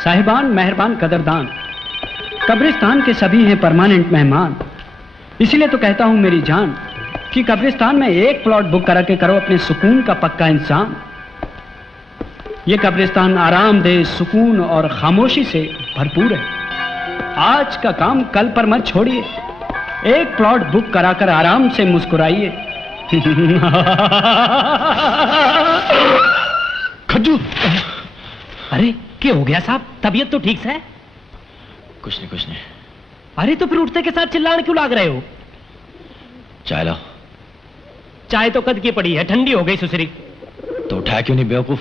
साहिबान मेहरबान कदरदान, कब्रिस्तान के सभी हैं परमानेंट मेहमान। इसीलिए तो कहता हूं मेरी जान कि कब्रिस्तान में एक प्लॉट बुक करा के करो अपने सुकून का पक्का इंसान। ये कब्रिस्तान आरामदेह, सुकून और खामोशी से भरपूर है। आज का काम कल पर मत छोड़िए, एक प्लॉट बुक कराकर आराम से मुस्कुराइए। खज्जू! अरे क्या हो गया साहब, तबीयत तो ठीक से है? कुछ नहीं। अरे तो फिर उठते के साथ चिल्लाने क्यों लाग रहे हो? चाय लाओ। चाय तो कद की पड़ी है, ठंडी हो गई सुसरी। तो उठाया क्यों नहीं बेवकूफ?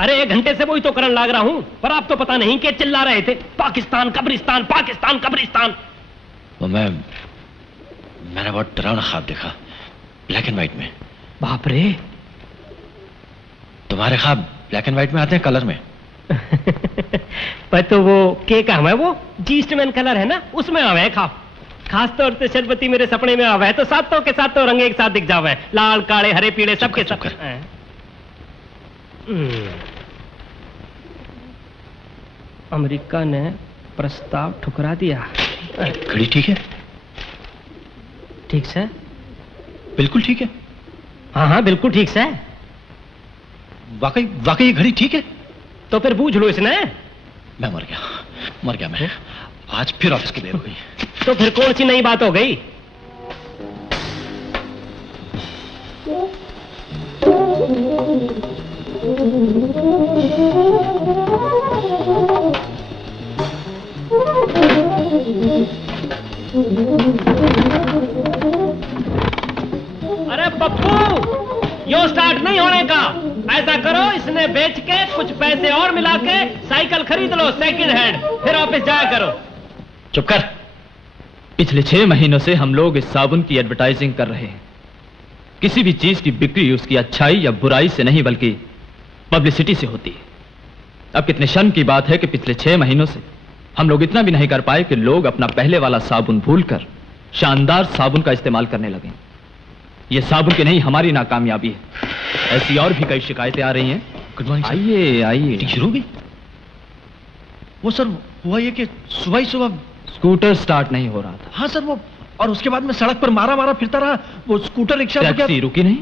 अरे 1 घंटे से वही तो करन लाग रहा हूं, पर आप तो पता नहीं कि चिल्ला रहे थे पाकिस्तान कब्रिस्तान, पाकिस्तान कब्रिस्तान। वो मैंने बहुत डरावना ख्वाब देखा, ब्लैक एंड व्हाइट में। बाप रे! तुम्हारे ख्वाब ब्लैक एंड व्हाइट में आते हैं कलर में? पर तो वो के काम है, वो जीस्टमैन कलर है ना, उसमें आवे है ख्वाब। खास तौर से शरबती मेरे सपने में आवे है तो सातों के सातों रंग एक साथ दिख जावे, लाल काले हरे पीले सबके सब। अमेरिका ने प्रस्ताव ठुकरा दिया। घड़ी ठीक है? ठीक से? बिल्कुल ठीक है। हाँ बिल्कुल ठीक से। वाकई ये घड़ी ठीक है? तो फिर बूझ लो इसने। मैं मर गया मैं। आज फिर ऑफिस की देर हो गई। तो फिर कौन सी नई बात हो गई? अरे पप्पू, यो स्टार्ट नहीं होने का। ऐसा करो, इसने बेच के कुछ पैसे और मिला के साइकिल खरीद लो सेकंड हैंड, फिर ऑफिस जाया करो। चुप कर। पिछले 6 महीनों से हम लोग इस साबुन की एडवर्टाइजिंग कर रहे हैं। किसी भी चीज की बिक्री उसकी अच्छाई या बुराई से नहीं बल्कि पब्लिसिटी से होती है। अब कितने शर्म की बात है कि पिछले 6 महीनों से हम लोग इतना भी नहीं कर पाए कि लोग अपना पहले वाला साबुन भूलकर शानदार साबुन का इस्तेमाल करने लगे। ये साबुन की नहीं हमारी नाकामयाबी है। ऐसी और भी कई शिकायतें आ रही हैं। Good morning. आइए। शुरू भी? वो सर हुआ ये कि सुबह स्कूटर स्टार्ट नहीं हो रहा था। हाँ सर, वो और उसके बाद मैं सड़क पर मारा फिरता रहा। वो स्कूटर रिक्शा टैक्सी रुकी नहीं।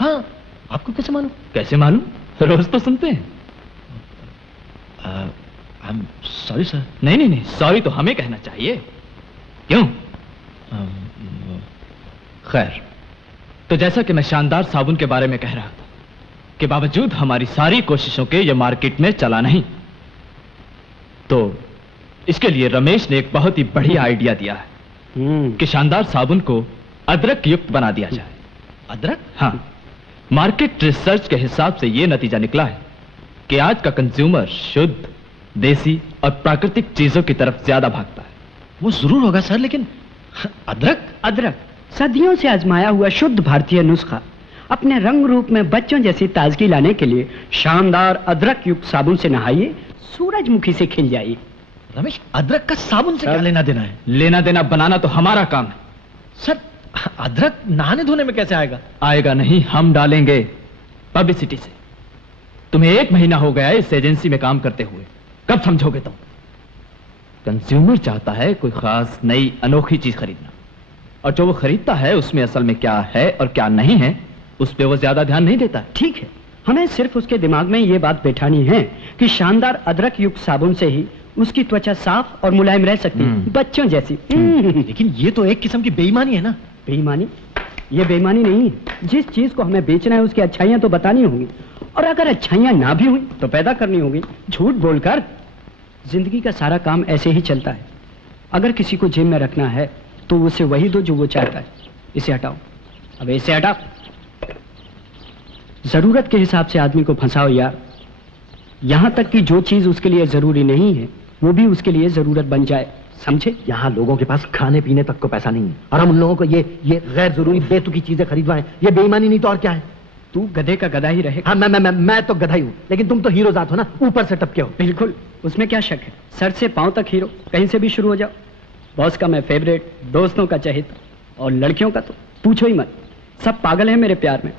हाँ, आपको कैसे मालूम? कैसे मालूम? रोज तो सुनते हैं। I am sorry sir. नहीं, सॉरी तो हमें कहना चाहिए। क्यों? खैर, तो जैसा कि मैं शानदार साबुन के बारे में कह रहा था कि बावजूद हमारी सारी कोशिशों के ये मार्केट में चला नहीं, तो इसके लिए रमेश ने एक बहुत ही बढ़िया आइडिया दिया है कि शानदार साबुन को अदरक युक्त बना दिया जाए। अदरक? हाँ, मार्केट रिसर्च के हिसाब से यह नतीजा निकला है कि आज का कंज्यूमर शुद्ध, देसी और प्राकृतिक चीजों की तरफ ज्यादा भागता है। वो जरूर होगा सर, लेकिन अदरक सदियों से आजमाया हुआ शुद्ध भारतीय नुस्खा अपने रंग रूप में बच्चों जैसी ताजगी लाने के लिए शानदार अदरक युक्त साबुन से नहाइए, सूरजमुखी से खिल जाइए। रमेश, अदरक का साबुन से क्या लेना देना है? लेना देना बनाना तो हमारा काम है। सर, अदरक नहाने धोने में कैसे आएगा? आएगा नहीं, हम डालेंगे पब्लिसिटी से। तुम्हें 1 महीना हो गया है इस एजेंसी में काम करते हुए, कब समझोगे तुम? कंज्यूमर चाहता है कोई खास नई अनोखी चीज खरीदना, और जो वो खरीदता है उसमें असल में क्या है और क्या नहीं है उस पर वो ज्यादा ध्यान नहीं देता। ठीक है, हमें सिर्फ उसके दिमाग में ये बात बैठानी है कि शानदार अदरक युक्त साबुन से ही उसकी त्वचा साफ और मुलायम रह सकती है, बच्चों जैसी। लेकिन ये तो एक किस्म की बेईमानी है ना? बेईमानी? ये बेईमानी नहीं है। जिस चीज को हमें बेचना है उसकी अच्छाइयां तो बतानी होंगी, और अगर अच्छाइयां ना भी हुई तो पैदा करनी होगी झूठ बोलकर। जिंदगी का सारा काम ऐसे ही चलता है। अगर किसी को जेब में रखना है तो उसे वही दो जो वो चाहता है। इसे हटाओ, अब इसे हटाओ। जरूरत के हिसाब से आदमी को फंसाओ यार, यहां तक कि जो चीज उसके लिए जरूरी नहीं है वो भी उसके लिए जरूरत बन जाए, समझे? यहाँ लोगों के पास खाने पीने तक को पैसा नहीं है और हम उन लोगों को ये गैर जरूरी बेतुकी चीजें खरीदवाएं, ये बेईमानी नहीं तो और क्या है? तू गधे का गधा ही रहे। हाँ, मैं तो गधा ही हूँ, लेकिन तुम तो हीरो जात हो ना, ऊपर से टपके हो। बिल्कुल, उसमें क्या शक है। सर से पांव तक हीरो, कहीं से भी शुरू हो जाओ। बॉस का मैं फेवरेट, दोस्तों का चहेता, और लड़कियों का तो पूछो ही मत। सब पागल है मेरे प्यार में।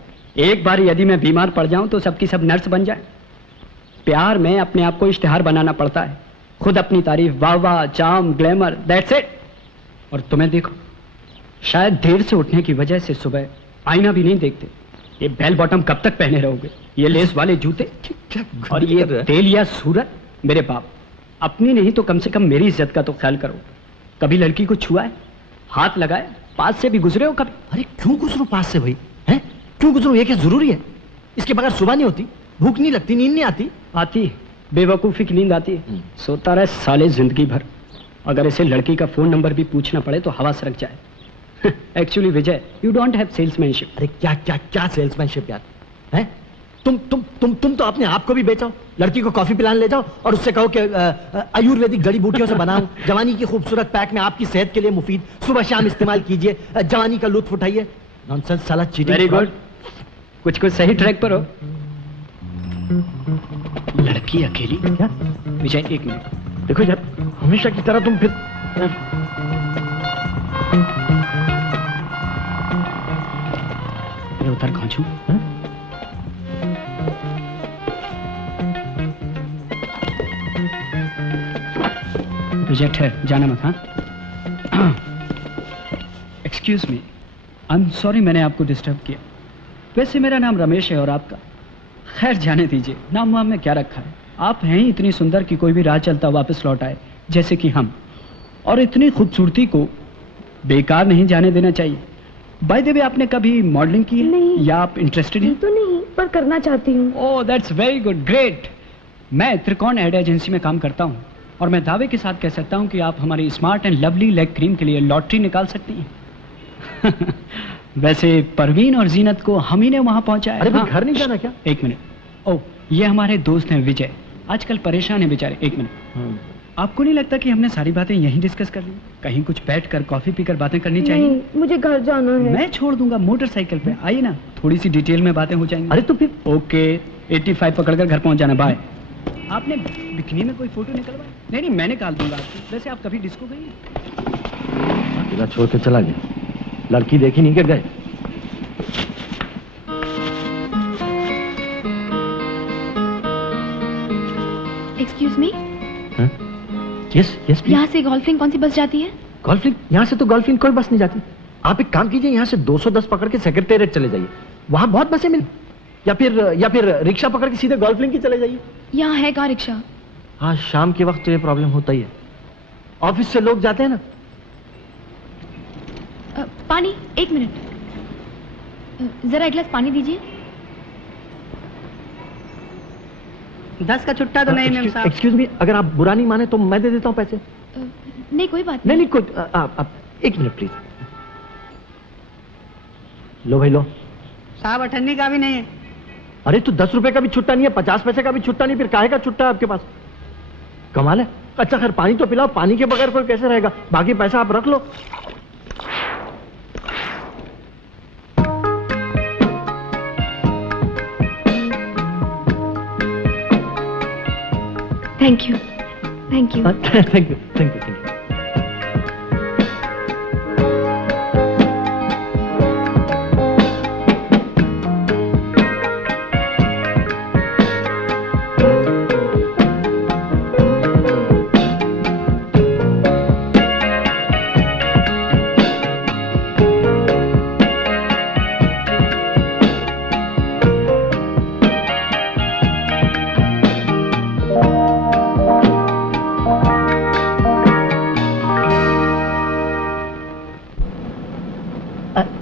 एक बार यदि मैं बीमार पड़ जाऊं तो सबकी सब नर्स बन जाए। प्यार में अपने आप को इश्तिहार बनाना पड़ता है, खुद अपनी तारीफ, वाह वाह, चार्म, ग्लैमर, दैट्स इट। और तुम्हें देखो, शायद देर से उठने की वजह से सुबह आईना भी नहीं देखते। ये बेल बॉटम कब तक पहने रहोगे? ये लेस वाले जूते और ये तेल या सूरत। मेरे बाप, अपनी नहीं तो कम से कम मेरी इज्जत का तो ख्याल करो। कभी लड़की को छुआ है, हाथ लगाए, पास से भी गुजरे हो कभी? अरे क्यों गुजरूं पास से भाई? हैं? क्यों गुजरूं? ये क्या जरूरी है? इसके बगैर सुबह नहीं होती, भूख नहीं लगती, नींद नहीं आती? आती, बेवकूफी की नींद आती है। सोता रहे साले जिंदगी भर। अगर इसे लड़की का फोन नंबर भी पूछना पड़े तो हवा सरक जाए। Actually Vijay, you don't have salesmanship. अरे क्या क्या क्या सेल्समैनशिप यार? हैं? तुम तो अपने आप को भी बेचो। लड़की को कॉफी पिलाने ले जाओ और उससे कहो कि आयुर्वेदिक जड़ी बूटियों से बनाऊं, जवानी की खूबसूरत पैक में आपकी सेहत के लिए मुफीद, सुबह शाम इस्तेमाल कीजिए, जवानी का लुत्फ उठाइए। नॉनसेंस साला, चीटिंग। वेरी गुड, कुछ कुछ सही ट्रैक पर हो। लड़की अकेली? क्या? विजय एक मिनट देखो यार, हमेशा की तरह तुम फिर मैं उधर पहुंचू? विजय ठहर, जाना मत। हाँ, excuse me, I am sorry मैंने आपको डिस्टर्ब किया। वैसे मेरा नाम रमेश है और आपका? खैर जाने दीजिए, नाम वाम में क्या रखा है। आप हैं ही इतनी सुंदर कि कोई भी राह चलता वापस लौट आए, जैसे कि हम। और इतनी खूबसूरती को बेकार नहीं जाने देना चाहिए। बाय द वे, आपने कभी मॉडलिंग की है? नहीं। या आप इंटरेस्टेड हैं? तो नहीं, पर करना चाहती हूँ। Oh that's very good, great. मैं त्रिकोण एड एजेंसी में काम करता हूँ और मैं दावे के साथ कह सकता हूँ कि आप हमारी smart and lovely leg cream के लिए लॉटरी निकाल सकती हैं। वैसे परवीन और जीनत को हम ही ने वहां पहुंचाया। अरे घर नहीं जाना क्या? एक मिनट। ओह, ये हमारे दोस्त हैं विजय, आजकल परेशान है बेचारे। एक मिनट, आपको नहीं लगता कि हमने सारी बातें यहीं डिस्कस कर ली? कहीं कुछ बैठकर कॉफी पीकर बातें करनी चाहिए। नहीं, मुझे घर जाना है। मैं छोड़ दूंगा मोटरसाइकिल पे, आइए ना, थोड़ी सी डिटेल में बातें हो जाएंगी। अरे तो फिर ओके, 85 पकड़कर घर पहुंच जाना। बाय। आपने बिकनी में कोई फोटो निकलवाई? नहीं नहीं, मैं निकाल दूंगा आपको। वैसे आप कभी डिस्को गई हैं? अकेला छोड़ के चला गया, लड़की देखी नहीं के गए। एक्सक्यूज मी, यस यस, यहाँ से गोल्फिंग कौन सी बस जाती है? गोल्फिंग? यहाँ से तो गोल्फिंग कोई बस नहीं जाती। आप एक काम कीजिए, यहाँ से 210 पकड़ के सेक्रेटेरिएट चले जाइए, वहां बहुत बसें मिल। या फिर रिक्शा पकड़ के सीधे गोल्फिंग की चले जाइए। यहाँ है कार रिक्शा? हाँ, शाम के वक्त तो ये प्रॉब्लम होता ही है, ऑफिस से लोग जाते हैं ना। पानी, एक मिनट, जरा एक गिलास पानी दीजिए। 10 का छुट्टा तो नहीं मैम साहब। एक्सक्यूज मी, अगर आप बुरा नहीं माने तो मैं दे देता हूँ पैसे। नहीं कोई बात नहीं कोई, आप एक मिनट प्लीज। लो भाई लो। साहब 98 का भी नहीं है। अरे तो 10 रुपए का भी छुट्टा नहीं है, 50 पैसे का भी छुट्टा नहीं, फिर काहे का छुट्टा है आपके पास? कमाल है। अच्छा खैर, पानी तो पिलाओ, पानी के बगैर कोई कैसे रहेगा? बाकी पैसा आप रख लो। Thank you, thank you. Thank you, thank you, thank you.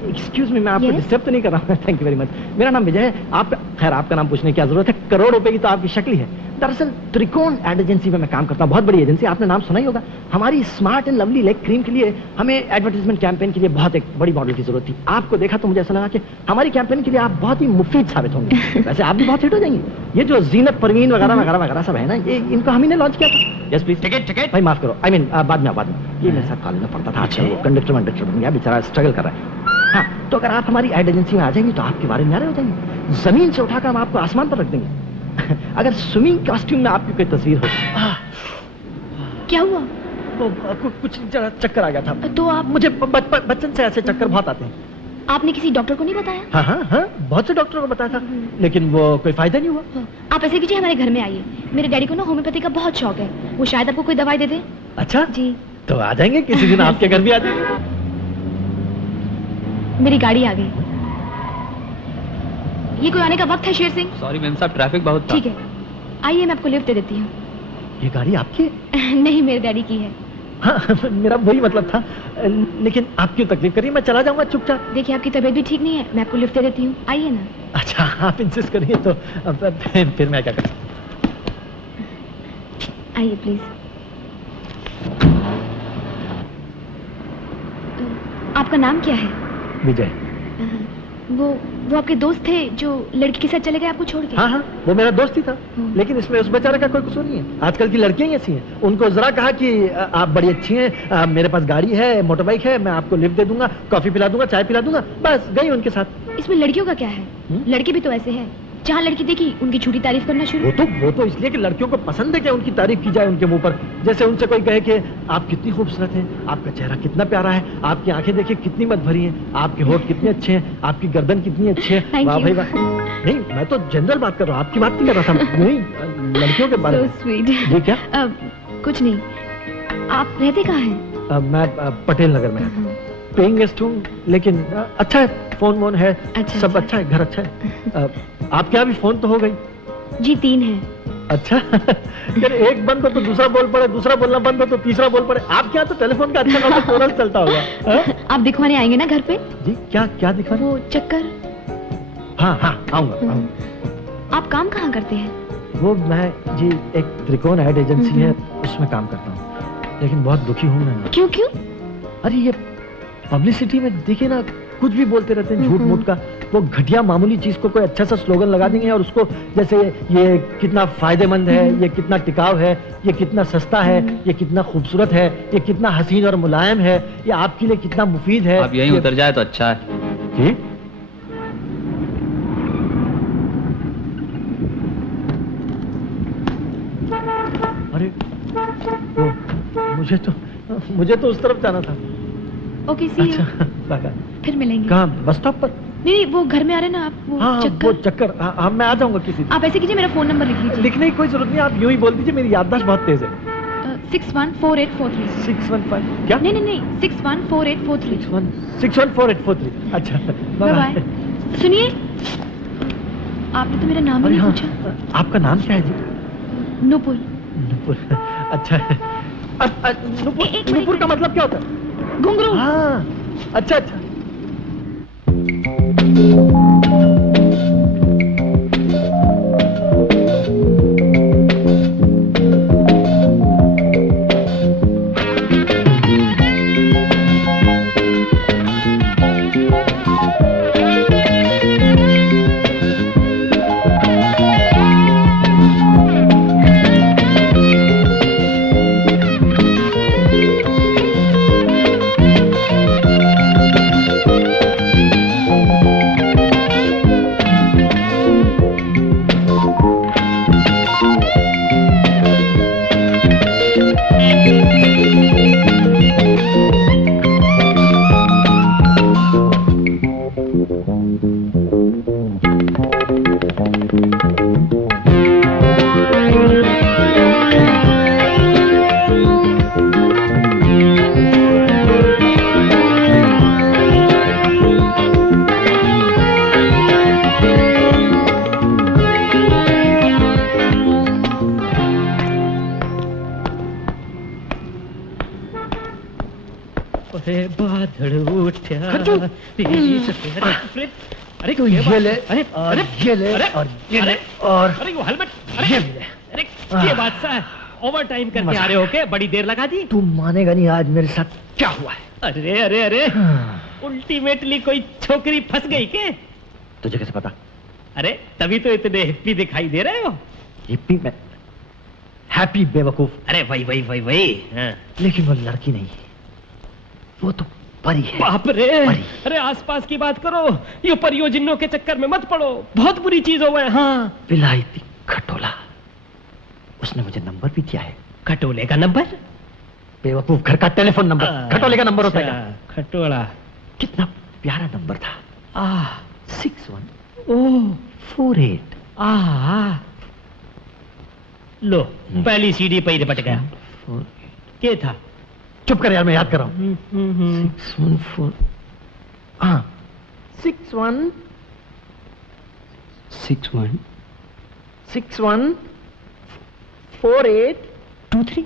Excuse me, मैं आपको Yes? डिस्टर्ब तो नहीं कर रहा हूँ? Thank you very much. मेरा नाम विजय है। आप खैर, आपका नाम पूछने की क्या जरूरत है, करोड़ रुपए की तो आपकी शक्ल ही है। दरअसल त्रिकोण एड एजेंसी में मैं काम करता हूँ, बहुत बड़ी एजेंसी, आपने नाम सुना ही होगा। हमारी smart and lovely leg cream के लिए हमें एडवर्टाइजमेंट कैंपेन के लिए बहुत एक बड़ी मॉडल की जरूरत थी। आपको देखा तो मुझे ऐसा लगा कि हमारी कैंपेन के लिए आप बहुत ही मुफीद साबित होंगे। वैसे आप भी बहुत हिट हो जाएंगे। ये जो जीनत, परवीन वगैरह वगैरह वगैरह सब है ना, ये इनको हम ही ने लॉन्च किया था। Yes please. टिकट भाई माफ करो, आई मीन बाद में। ये मेरे साथ कॉलेज में पढ़ता था, आजकल वो कंडक्टर बन गया, बेचारा स्ट्रगल कर रहा है। हाँ, तो अगर आप हमारी एड एजेंसी में आ जाएंगे तो आपके बारे में न्यारे हो जाएंगे। जमीन से उठाकर हम आपको आसमान पर रख देंगे। अगर स्विमिंग कॉस्ट्यूम में आपकी कोई तस्वीर हो। क्या हुआ? तो कुछ जरा चक्कर आ गया था। तो आप मुझे बचपन से ऐसे चक्कर बहुत आते हैं। आपने किसी डॉक्टर को नहीं बताया? हाँ हाँ हाँ, बहुत से डॉक्टरों को बताया था, लेकिन वो कोई फायदा नहीं हुआ। आप ऐसे कीजिए, हमारे घर में आइए। मेरे डैडी को ना होम्योपैथी का बहुत शौक है, वो शायद आपको कोई दवाई दे दे। अच्छा जी। तो आ जाएंगे किसी दिन, आपके घर भी आ जाएंगे। मेरी गाड़ी आ गई। ये कोई आने का वक्त है शेर सिंह? सॉरी मैम साहब, ट्रैफिक बहुत था। ठीक है, आइए मैं आपको लिफ्ट दे देती हूँ। ये गाड़ी आपकी है? नहीं, मेरे डैडी की है। हाँ, मेरा वही मतलब था, लेकिन आप क्यों तकलीफ करिए, मैं चला जाऊंगा चुपचाप। देखिए आपकी तबीयत भी ठीक नहीं है, मैं आपको लिफ्ट दे देती हूँ, आइए ना। अच्छा, आप इंसिस्ट करिए तो फिर मैं क्या कर सकता हूँ। आइए प्लीज। आपका नाम क्या है? विजय। वो आपके दोस्त थे जो लड़की के साथ चले गए आपको छोड़ के? हाँ हाँ, वो मेरा दोस्त ही था, लेकिन इसमें उस बेचारे का कोई कसूर नहीं है। आजकल की लड़कियां ही ऐसी हैं। उनको जरा कहा कि आप बड़ी अच्छी हैं, मेरे पास गाड़ी है, मोटरबाइक है, मैं आपको लिफ्ट दे दूंगा, कॉफी पिला दूंगा, चाय पिला दूंगा, बस गई उनके साथ। इसमें लड़कियों का क्या है? लड़के भी तो ऐसे हैं, जहाँ लड़की देखी उनकी झूठी तारीफ करना शुरू। वो तो इसलिए कि लड़कियों को पसंद है कि उनकी तारीफ की जाए उनके मुंह पर। जैसे उनसे कोई कहे कि आप कितनी खूबसूरत हैं, आपका चेहरा कितना प्यारा है, आपकी आंखें देखिए कितनी मत भरी हैं, आपके होठ कितने अच्छे हैं, आपकी गर्दन कितनी अच्छी है। वाह भाई वाह। नहीं, मैं तो जनरल बात कर रहा हूँ, आपकी बात नहीं कर रहा था। नहीं, लड़कियों के बारे में। So sweet। जी क्या? कुछ नहीं। आप रहते कहाँ हैं? मैं पटेल नगर में पेइंग गेस्ट हूँ, लेकिन अच्छा है, फोन वोन है, अच्छा, सब अच्छा है, घर अच्छा है। आपके यहाँ भी फोन तो हो गई? जी 3 है। अच्छा यार, एक बंद हो तो दूसरा बोल पड़े, दूसरा बोलना बंद हो तो तीसरा बोल पड़े। आपके यहाँ तो टेलीफोन का अच्छा खासा कोरल चलता होगा। आप दिखवाने आएंगे ना घर पे? जी क्या क्या दिखा? वो चक्कर। हाँ हाँ, आऊंगा। आप काम कहाँ करते हैं? वो मैं जी एक त्रिकोण एड एजेंसी है, उसमें काम करता हूँ, लेकिन बहुत दुखी हूँ मैं। क्यों क्यों? अरे ये पब्लिसिटी में देखिए ना, कुछ भी बोलते रहते हैं झूठ मूठ का। वो घटिया मामूली चीज को कोई अच्छा सा स्लोगन लगा देंगे और उसको, जैसे ये कितना फायदेमंद है, ये कितना टिकाऊ है, ये कितना सस्ता है, ये कितना खूबसूरत है, ये कितना हसीन और मुलायम है, ये आपके लिए कितना मुफीद है। आप यहीं उतर जाए तो अच्छा है। जी? अरे वो मुझे तो उस तरफ जाना था। Okay see you. अच्छा, फिर मिलेंगे। कहाँ? बस स्टॉप पर? नहीं, वो घर में आ रहे ना आप, वो हाँ, चक्कर। वो चक्कर। हाँ, मैं आ जाऊंगा किसी दिन। आप ऐसे कीजिए, मेरा फोन नंबर लिख लीजिए। लिखने की कोई जरूरत नहीं, आप यूं ही बोल दीजिए, मेरी याददाश्त बहुत तेज है। 614843। 615 क्या? नहीं 614843। 614843। अच्छा, बाय बाय। सुनिए, आपने तो मेरा नाम ही अरे नहीं हाँ, पूछा। आपका नाम क्या है जी? नूपुर। नूपुर, अच्छा है। नूपुर, एक मिनट। नूपुर का मतलब क्या होता है? घुंघरू। हाँ, अच्छा अच्छा। अरे तो ये ले, अरे और ये ले, और ये ले, और अरे वो हेलमेट। ये भी ले। अरे ये बादशाह, ओवर टाइम करके आ रहे हो क्या? बड़ी देर लगा दी। तू मानेगा नहीं आज मेरे साथ क्या हुआ है। अरे अरे अरे, अल्टीमेटली कोई छोकरी फंस गई क्या? तुझे कैसे पता? अरे तभी तो इतने हैप्पी दिखाई दे रहे हो। हिप्पी में हैप्पी बेवकूफ। अरे वही। हाँ। लेकिन वो लड़की नहीं, वो तो परी है। बाप रे, परी। अरे आसपास की बात करो, ये परियों जिन्नों के चक्कर में मत पड़ो, बहुत बुरी चीज हो गए। हाँ, विलायती खटोला, उसने मुझे नंबर भी दिया है। खटोले का नंबर? बेवकूफ, घर का टेलीफोन नंबर खटोले का नंबर होता है क्या? खटोला। कितना प्यारा नंबर था। 6148। लो पहली सीढ़ी पे ही निपट गया। क्या था? चुप कर यार, मैं याद कर रहा हूँ। 614। हाँ 61 61 614823।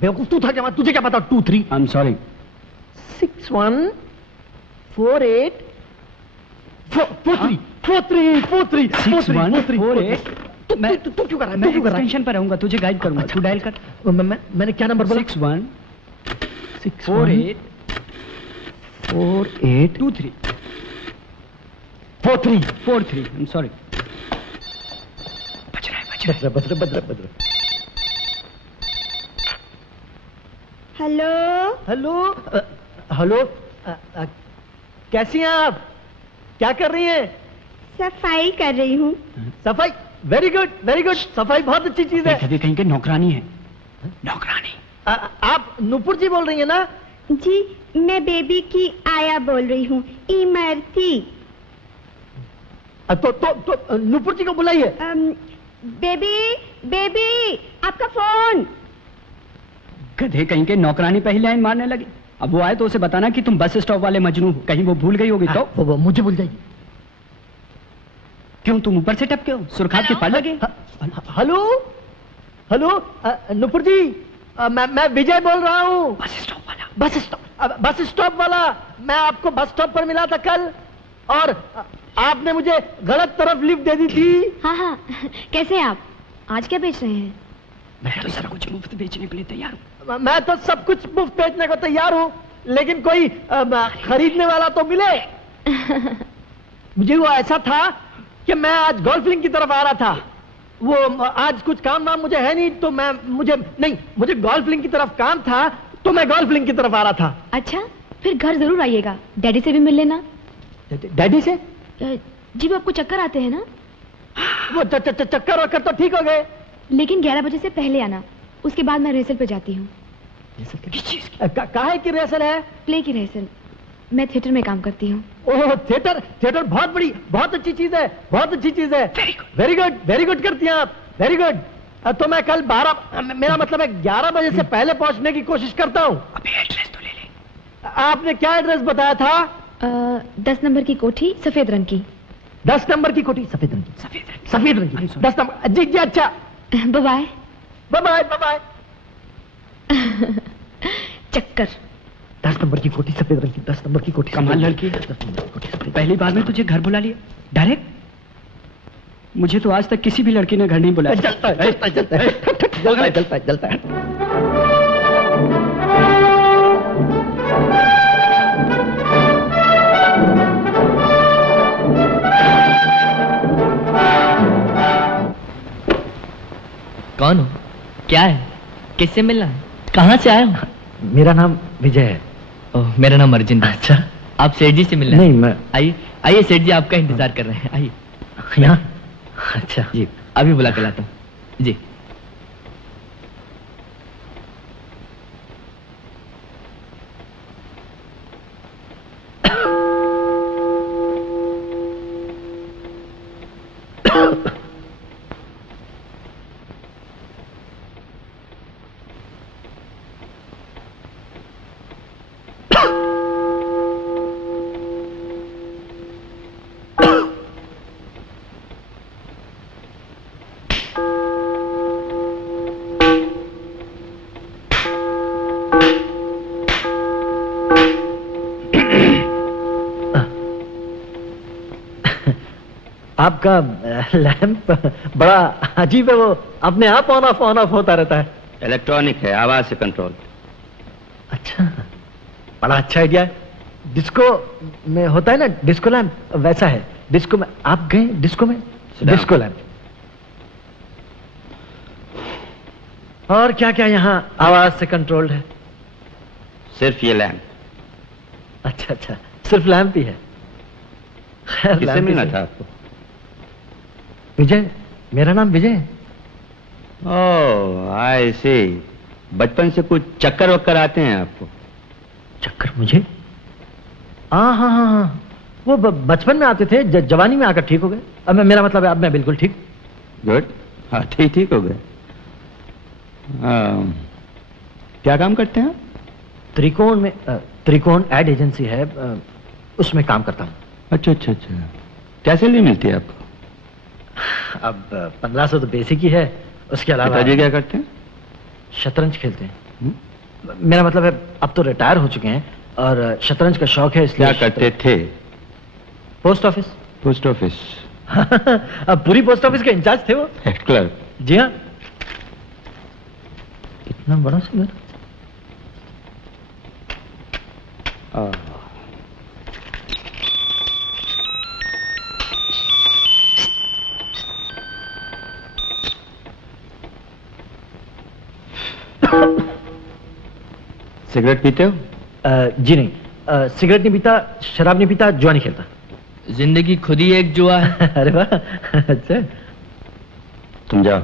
बेवकूफ तू था क्या? तुझे क्या पता 23? I am sorry. 614843। तू क्यों कर रहा है? मैं एक्सटेंशन पर रहूंगा, तुझे गाइड करूंगा। तू डायल कर। मैंने क्या नंबर बोला? 614823 43। I am sorry. बज रहा। हेलो हेलो हेलो, कैसी हैं आप? क्या कर रही हैं? सफाई कर रही हूँ। सफाई? वेरी गुड वेरी गुड, सफाई बहुत अच्छी चीज है। कभी कहीं के नौकरानी है। नौकरानी। आप नुपुर जी बोल रही हैं ना? जी मैं बेबी की आया बोल रही हूँ, इमरती। तो नुपुर जी को बुलाइए। बेबी आपका फोन। गधे कहीं के नौकरानी पहली लाइन मारने लगे। अब वो आए तो उसे बताना कि तुम बस स्टॉप वाले मजनू हो, कहीं वो भूल गई होगी तो। वो मुझे भूल जाएगी। क्यों, तुम ऊपर से टपके हो? सुरखात के पड़ लगे। हेलो हेलो नुपुर जी, मैं विजय बोल रहा हूँ। बस स्टॉप वाला। बस स्टॉप वाला। मैं आपको बस स्टॉप पर मिला था कल, और आपने मुझे गलत तरफ लिफ्ट दे दी थी। हाँ कैसे हैं आप? आज क्या बेच रहे हैं? मैं तो सब कुछ मुफ्त बेचने के लिए तैयार हूँ। मैं तो सब कुछ मुफ्त बेचने को तैयार हूँ, लेकिन कोई खरीदने वाला तो मिले। मुझे वो ऐसा था कि मैं आज गोल्फिंग की तरफ आ रहा था। वो आज कुछ काम वाम मुझे है नहीं, तो मुझे गोल्फिंग की तरफ काम था, तो मैं गोल्फिंग की तरफ आ रहा था। अच्छा फिर घर जरूर आइएगा, डैडी से भी मिल लेना। डैडी से? जी वो आपको चक्कर आते हैं ना? वो चक्कर वक्कर तो ठीक हो गए, लेकिन 11 बजे से पहले आना, उसके बाद मैं रिहर्सल पे जाती हूँ। काहे की रिहर्सल है? प्ले की रिहर्सल। मैं थिएटर में काम करती हूँ। ओह थिएटर बहुत अच्छी चीज है, बहुत अच्छी चीज है। वेरी गुड करती हैं आप, वेरी गुड। तो मैं कल 12, मेरा मतलब है 11 बजे से पहले पहुंचने की कोशिश करता हूँ। अबे एड्रेस तो ले ले। आपने क्या एड्रेस बताया था? 10 नंबर की कोठी, सफेद रंग की। 10 नंबर की कोठी, सफेद रंग की। 10 नंबर। जी अच्छा। Bye bye. चक्कर। 10 नंबर की कोठी, सफेद रंग की। 10 नंबर की कोठी। कमाल लड़की। पहली बार में तुझे घर बुला लिया डायरेक्ट। मुझे तो आज तक किसी भी लड़की ने घर नहीं बुलाया। जलता है। कौन हो? क्या है? किससे मिलना है? कहाँ से आए हो? मेरा नाम विजय है। ओह, मेरा नाम अर्जुन है। अच्छा, आप सेठ जी से मिलना है? नहीं, मैं आइए सेठ जी आपका इंतजार कर रहे हैं। आइए। यहाँ? अच्छा जी अभी बुला के लाता हूँ जी। आपका लैंप बड़ा अजीब है, वो अपने आप ऑन ऑफ होता रहता है। इलेक्ट्रॉनिक है, आवाज से कंट्रोल। अच्छा, बड़ा अच्छा आइडिया है। डिस्को में होता है ना डिस्को लैंप, वैसा है। डिस्को में आप गए? डिस्को में डिस्को लैंप। और क्या क्या यहाँ आवाज से कंट्रोल्ड है? सिर्फ ये लैंप। अच्छा, सिर्फ लैंप ही है। खैर, किससे मिलना था आपको? विजय, मेरा नाम विजय है। ओह आई सी। बचपन से कुछ चक्कर वक्कर आते हैं आपको? चक्कर? मुझे? हाँ, वो बचपन में आते थे, जवानी में आकर ठीक हो गए। अब मेरा मतलब है अब मैं बिल्कुल ठीक। गुड, हाँ ठीक हो गए। क्या काम करते हैं? त्रिकोण में त्रिकोण एड एजेंसी है, उसमें काम करता हूँ। अच्छा। क्या सैलरी मिलती है आपको? अब 1500 तो बेसिक ही है, उसके अलावा। पिताजी क्या करते हैं? शतरंज खेलते हैं। मेरा मतलब है अब तो रिटायर हो चुके हैं और शतरंज का शौक है, इसलिए। क्या करते थे? Post office. Post office? अब पूरी पोस्ट ऑफिस के इंचार्ज थे वो। Head clerk? जी हाँ। इतना बड़ा सा घर। सिगरेट पीते हो? जी नहीं, सिगरेट नहीं पीता, शराब नहीं पीता, जुआ नहीं खेलता। जिंदगी खुद ही एक जुआ है। अरे वाह, अच्छा। तुम जाओ।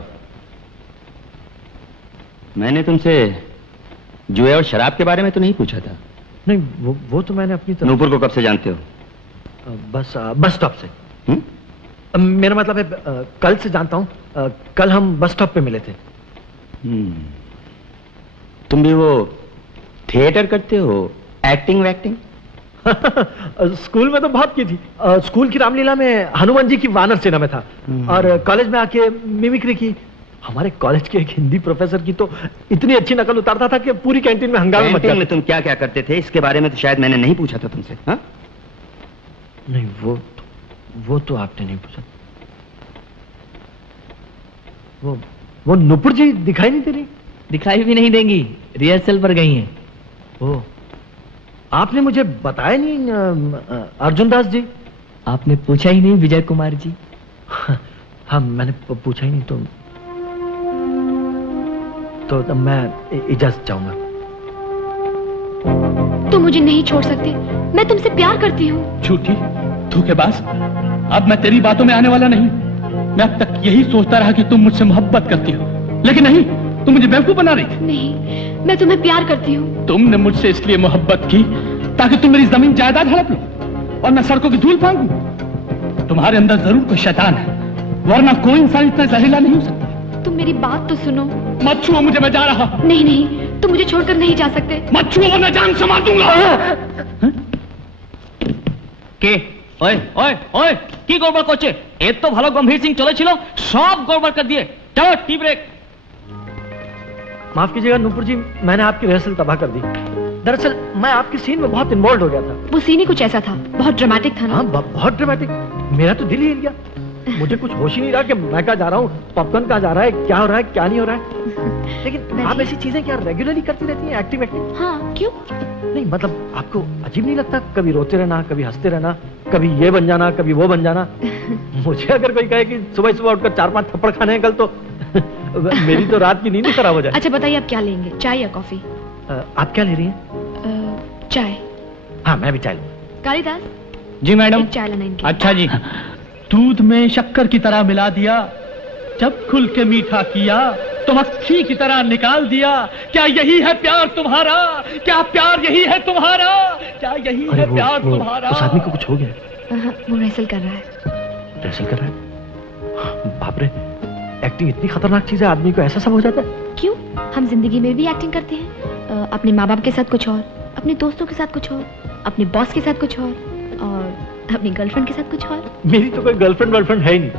मैंने तुमसे जुए और शराब के बारे में तो नहीं पूछा था। नहीं, वो तो मैंने अपनी तरफ। नूपुर को कब से जानते हो? बस स्टॉप से। मेरा मतलब है कल से जानता हूँ। कल हम बस स्टॉप पे मिले थे। तुम भी वो थिएटर करते हो, एक्टिंग वैक्टिंग? स्कूल में तो बहुत की थी। स्कूल की रामलीला में हनुमान जी की वानर सेना में था और कॉलेज में आके मिमिक्री की। हमारे कॉलेज के एक हिंदी प्रोफेसर की तो इतनी अच्छी नकल उतारता था कि पूरी कैंटीन में हंगामा मच कैंटीन में तुम क्या क्या करते थे इसके बारे में तो शायद मैंने नहीं पूछा था तुमसे। हाँ? नहीं, वो तो आपने नहीं पूछा। वो नुपुर जी दिखाई नहीं दे रही। दिखाई भी नहीं देंगी, रिहर्सल पर गई हैं। ओ, आपने मुझे बताया नहीं अर्जुन दास जी। आपने पूछा ही नहीं विजय कुमार जी। हाँ, मैंने पूछा ही नहीं तो मैं इजाजत चाहूंगा। तुम मुझे नहीं छोड़ सकते, मैं तुमसे प्यार करती हूँ। झूठी, धोखेबाज, अब मैं तेरी बातों में आने वाला नहीं। मैं अब तक यही सोचता रहा कि तुम मुझसे मोहब्बत करती हो, लेकिन नहीं, तुम मुझे बेवकूफ बना रही थी। नहीं, मैं तुम्हें प्यार करती हूँ। तुमने मुझसे इसलिए मोहब्बत की ताकि तुम मेरी जमीन जायदाद हड़प लो और मैं सड़कों की धूल फांकूं। तुम्हारे अंदर जरूर कोई शैतान है, वरना कोई इंसान इतना जहरीला नहीं हो सकता। तुम मेरी बात तो सुनो। मत छुओ मुझे, मैं जा रहा। नहीं नहीं, तुम मुझे छोड़कर नहीं जा सकते। मत छुओ वरना जान से मार दूंगा। के ओए ओए ओए की गड़बड़ करছে? এত তো ভালো গম্ভীর সিং চলেছিল, সব গড়বড় कर दिए। चलो टी ब्रेक। माफ कीजिएगा नूपुर जी, मैंने आपकी रिहर्सल तबाह कर दी। दरअसल मैं आपके सीन में बहुत इन्वॉल्व हो गया था। वो सीन ही कुछ ऐसा था, बहुत ड्रामेटिक था ना। हाँ, बहुत ड्रामेटिक। मेरा तो दिल ही हिल गया। मुझे कुछ होश ही नहीं रहा कि मैं कहाँ जा रहा हूँ, पॉपकॉर्न कहाँ जा रहा है, क्या हो रहा है, क्या नहीं हो रहा है। लेकिन आप ऐसी चीजें क्या रेगुलरली करती रहती हैं, एक्टिंग? हाँ, क्यों? नहीं मतलब आपको अजीब नहीं लगता कभी रोते रहना, कभी हंसते रहना, कभी ये बन जाना, कभी वो बन जाना? मुझे अगर कोई कहे कि सुबह सुबह उठकर 4-5 थप्पड़ खाने हैं कल, तो मेरी तो रात की नींद ही खराब हो जाए। अच्छा बताइए, आप क्या लेंगे, चाय या कॉफी? आप क्या ले रही हैं? चाय। हाँ, मैं भी चाय लूंगा। कालिदास जी मैडम। चाय लाना इनके। अच्छा जी। दूध में शक्कर की तरह मिला दिया, जब खुल के मीठा किया तो मक्खी की तरह निकाल दिया। क्या यही है प्यार तुम्हारा? क्या प्यार यही है तुम्हारा? क्या यही है प्यार तुम्हारा? उस आदमी को कुछ हो गया। वो रिहर्सल कर रहा है। रिहर्सल कर रहा है? बाप रे, एक्टिंग इतनी खतरनाक चीज है, आदमी को ऐसा सब हो जाता है? क्यों, हम जिंदगी में भी एक्टिंग करते हैं। अपने माँ बाप के साथ कुछ और, अपने दोस्तों के साथ कुछ और, अपने बॉस के साथ कुछ और अपनी गर्लफ्रेंड के साथ कुछ और। मेरी तो कोई गर्लफ्रेंड है ही नहीं।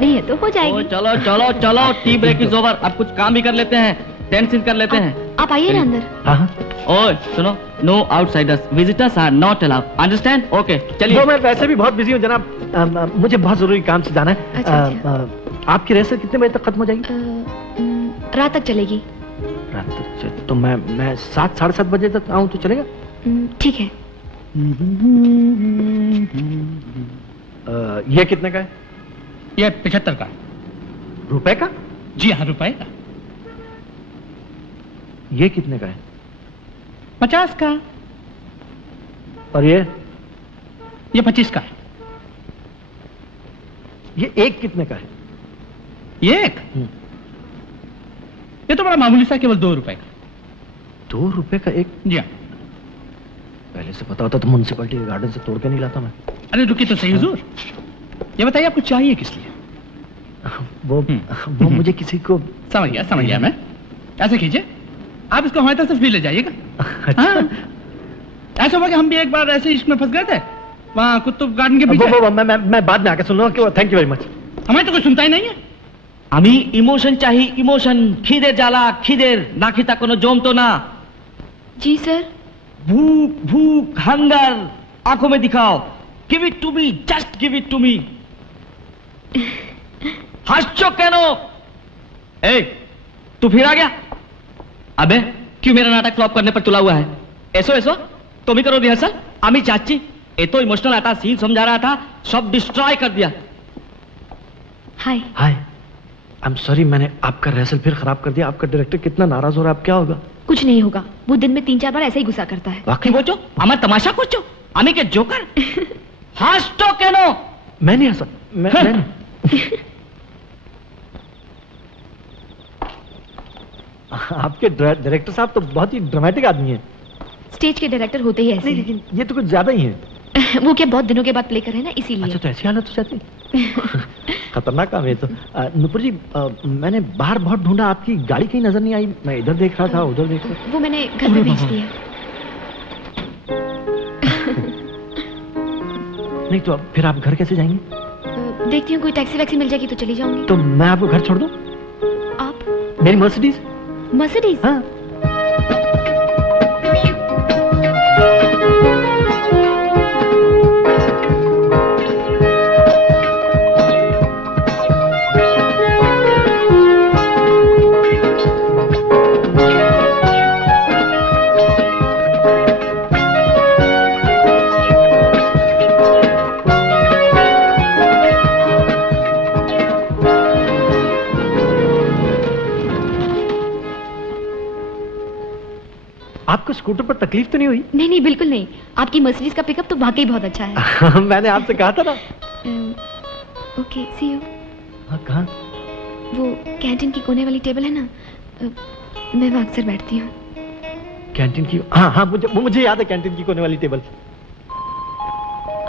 नहीं है तो हो जाएगी। चलो चलो चलो, टी ब्रेक इज ओवर। अब कुछ काम भी कर लेते हैं, टेंशन कर लेते हैं। आप आइए ना अंदर। हाँ। ओए सुनो, no outsiders, visitors are not allowed, understand? Okay चलिए। मैं वैसे भी बहुत बिजी हूँ जनाब, मुझे बहुत जरूरी काम से जाना है। अच्छा। आपकी रिहर्सल कितने बजे तक खत्म हो जाएगी? रात तक चलेगी। रात तक? तो मैं 7-7:30 बजे तक आऊँ तो चलेगा? ठीक है। ये कितने का है? ये 75 का। रुपए का? जी हाँ, रुपए का। ये कितने का है? 50 का। और ये 25 का है। ये एक कितने का है? ये एक? ये तो बड़ा मामूली सा, केवल 2 रुपए का। 2 रुपए का एक? जी हाँ। पहले से पता होता तो म्युनिसिपैलिटी के गार्डन से तोड़ के नहीं लाता मैं। अरे रुकिए तो सही हुजूर, ये बताइए आपको चाहिए किस लिए? वो मुझे किसी को समझ गया मैं। ऐसे कीजिए, आप इसको हमारी तरफ से फ्री ले जाइएगा। हाँ। ऐसा हुआ कि हम भी एक बार ऐसे इश्क में फंस गए थे वहाँ कुतुब गार्डन के पीछे। मैं बाद में आके सुन लूंगा। Thank you very much. हमें तो कोई सुनता ही नहीं है। আমি ইমোশন চাহি ইমোশন, খিদের জ্বালা খিদের, না খিতা কোনো জমতো না। जी सर। भूख भूख हंगर आंखों में दिखाओ। Give it to me, just give it to me. হাসছো কেন? ए, तू फिर आ गया? अबे क्यों मेरा नाटक फ्लॉप करने पर तुला हुआ है? ऐसो ऐसो तुम ही करो रिहर्सल। আমি চাচ্ছি ये तो इमोशनल आता सीन समझा रहा था, सब डिस्ट्रॉय कर दिया। हाय। हाय, आई एम सॉरी, मैंने आपका रिहर्सल फिर खराब कर दिया। आपका डायरेक्टर कितना नाराज हो रहा है, अब क्या होगा? कुछ नहीं होगा, वो दिन में 3-4 बार ऐसे ही गुस्सा करता है। वाकई बोचो আমার तमाशा করছো? আমি কে জোকার? হাসছো কেন? मैं नहीं हंसा। मैं आपके डायरेक्टर साहब तो बहुत ही ड्रामेटिक आदमी है। स्टेज के डायरेक्टर होते ही ऐसे नहीं, लेकिन ये तो कुछ ज्यादा ही है। वो क्या बहुत दिनों के बाद प्ले कर रहे हैं ना, इसीलिए। अच्छा, तो ऐसी हालत हो जाती है। खतरनाक काम है तो। नुपुर जी, मैंने बाहर बहुत ढूंढा, आपकी गाड़ी कहीं नजर नहीं आई। मैं इधर देख रहा था, उधर देख रहा था। वो मैंने घर में भेज दिया। नहीं तो फिर आप घर कैसे जाएंगे? देखती हूँ कोई टैक्सी वैक्सी मिल जाएगी तो चली जाऊंगी। तो मैं आपको घर छोड़ दूं? आप? मेरी मर्सिडीज। मर्सिडीज? हाँ। आपको स्कूटर पर तकलीफ तो नहीं हुई? नहीं नहीं, बिल्कुल नहीं। आपकी मर्सिडीज का पिकअप तो वाकई बहुत अच्छा है। मैंने आपसे कहा था ना। Okay, see you. हाँ, कहाँ? वो कैंटीन की कोने वाली टेबल है ना, मैं वहाँ अक्सर बैठती हूँ। कैंटीन की? हाँ हाँ, मुझे याद है कैंटीन की कोने वाली टेबल।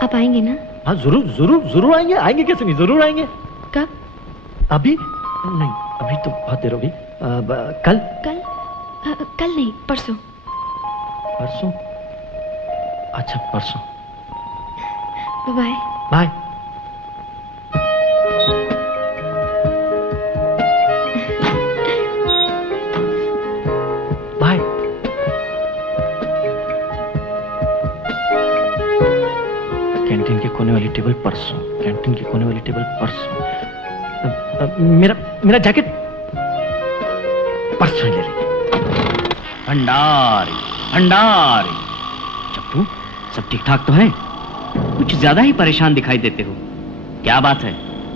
आप आएंगे ना? हाँ, जरूर जरूर जरूर आएंगे। आएंगे कैसे नहीं, जरूर आएंगे। कब? अभी नहीं, अभी तो बहुत देर होगी। कल? कल नहीं, परसों। परसों? अच्छा, परसों। Bye bye. बाय। कैंटीन के कोने वाली टेबल परसों। कैंटीन के कोने वाली टेबल परसों। मेरा जैकेट परसों ले लेंगे। भंडारी भंडारी। चप्पू, सब ठीक ठाक तो है? कुछ ज्यादा ही परेशान दिखाई देते हो, क्या बात है?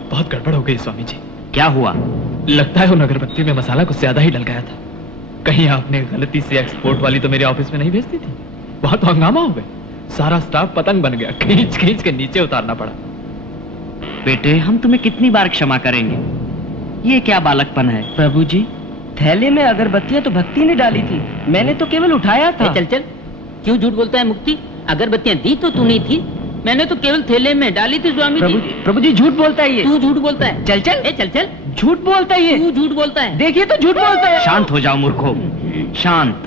बहुत गड़बड़ हो गई स्वामी जी। क्या हुआ? लगता है वो अगरबत्ती में मसाला कुछ ज्यादा ही डल गया था। कहीं आपने गलती से एक्सपोर्ट वाली तो मेरे ऑफिस में नहीं भेजती थी? बहुत हंगामा हो गया, सारा स्टाफ पतंग बन गया, खींच खींच के नीचे उतारना पड़ा। बेटे, हम तुम्हें कितनी बार क्षमा करेंगे? ये क्या बालकपन है? प्रभु जी, थैले में अगरबत्तियां तो भक्ति ने डाली थी, मैंने तो केवल उठाया था। चल चल, क्यों झूठ बोलता है मुक्ति? अगरबत्तियां दी तो तूने थी, मैंने तो केवल थैले में डाली थी स्वामी जी। प्रभु जी झूठ बोलता है ये। तू झूठ बोलता है। चल चल, चल चल, झूठ बोलता है ये। तू झूठ बोलता है। देखिए तो झूठ बोलता है। शांत हो जाओ मूर्खों, शांत।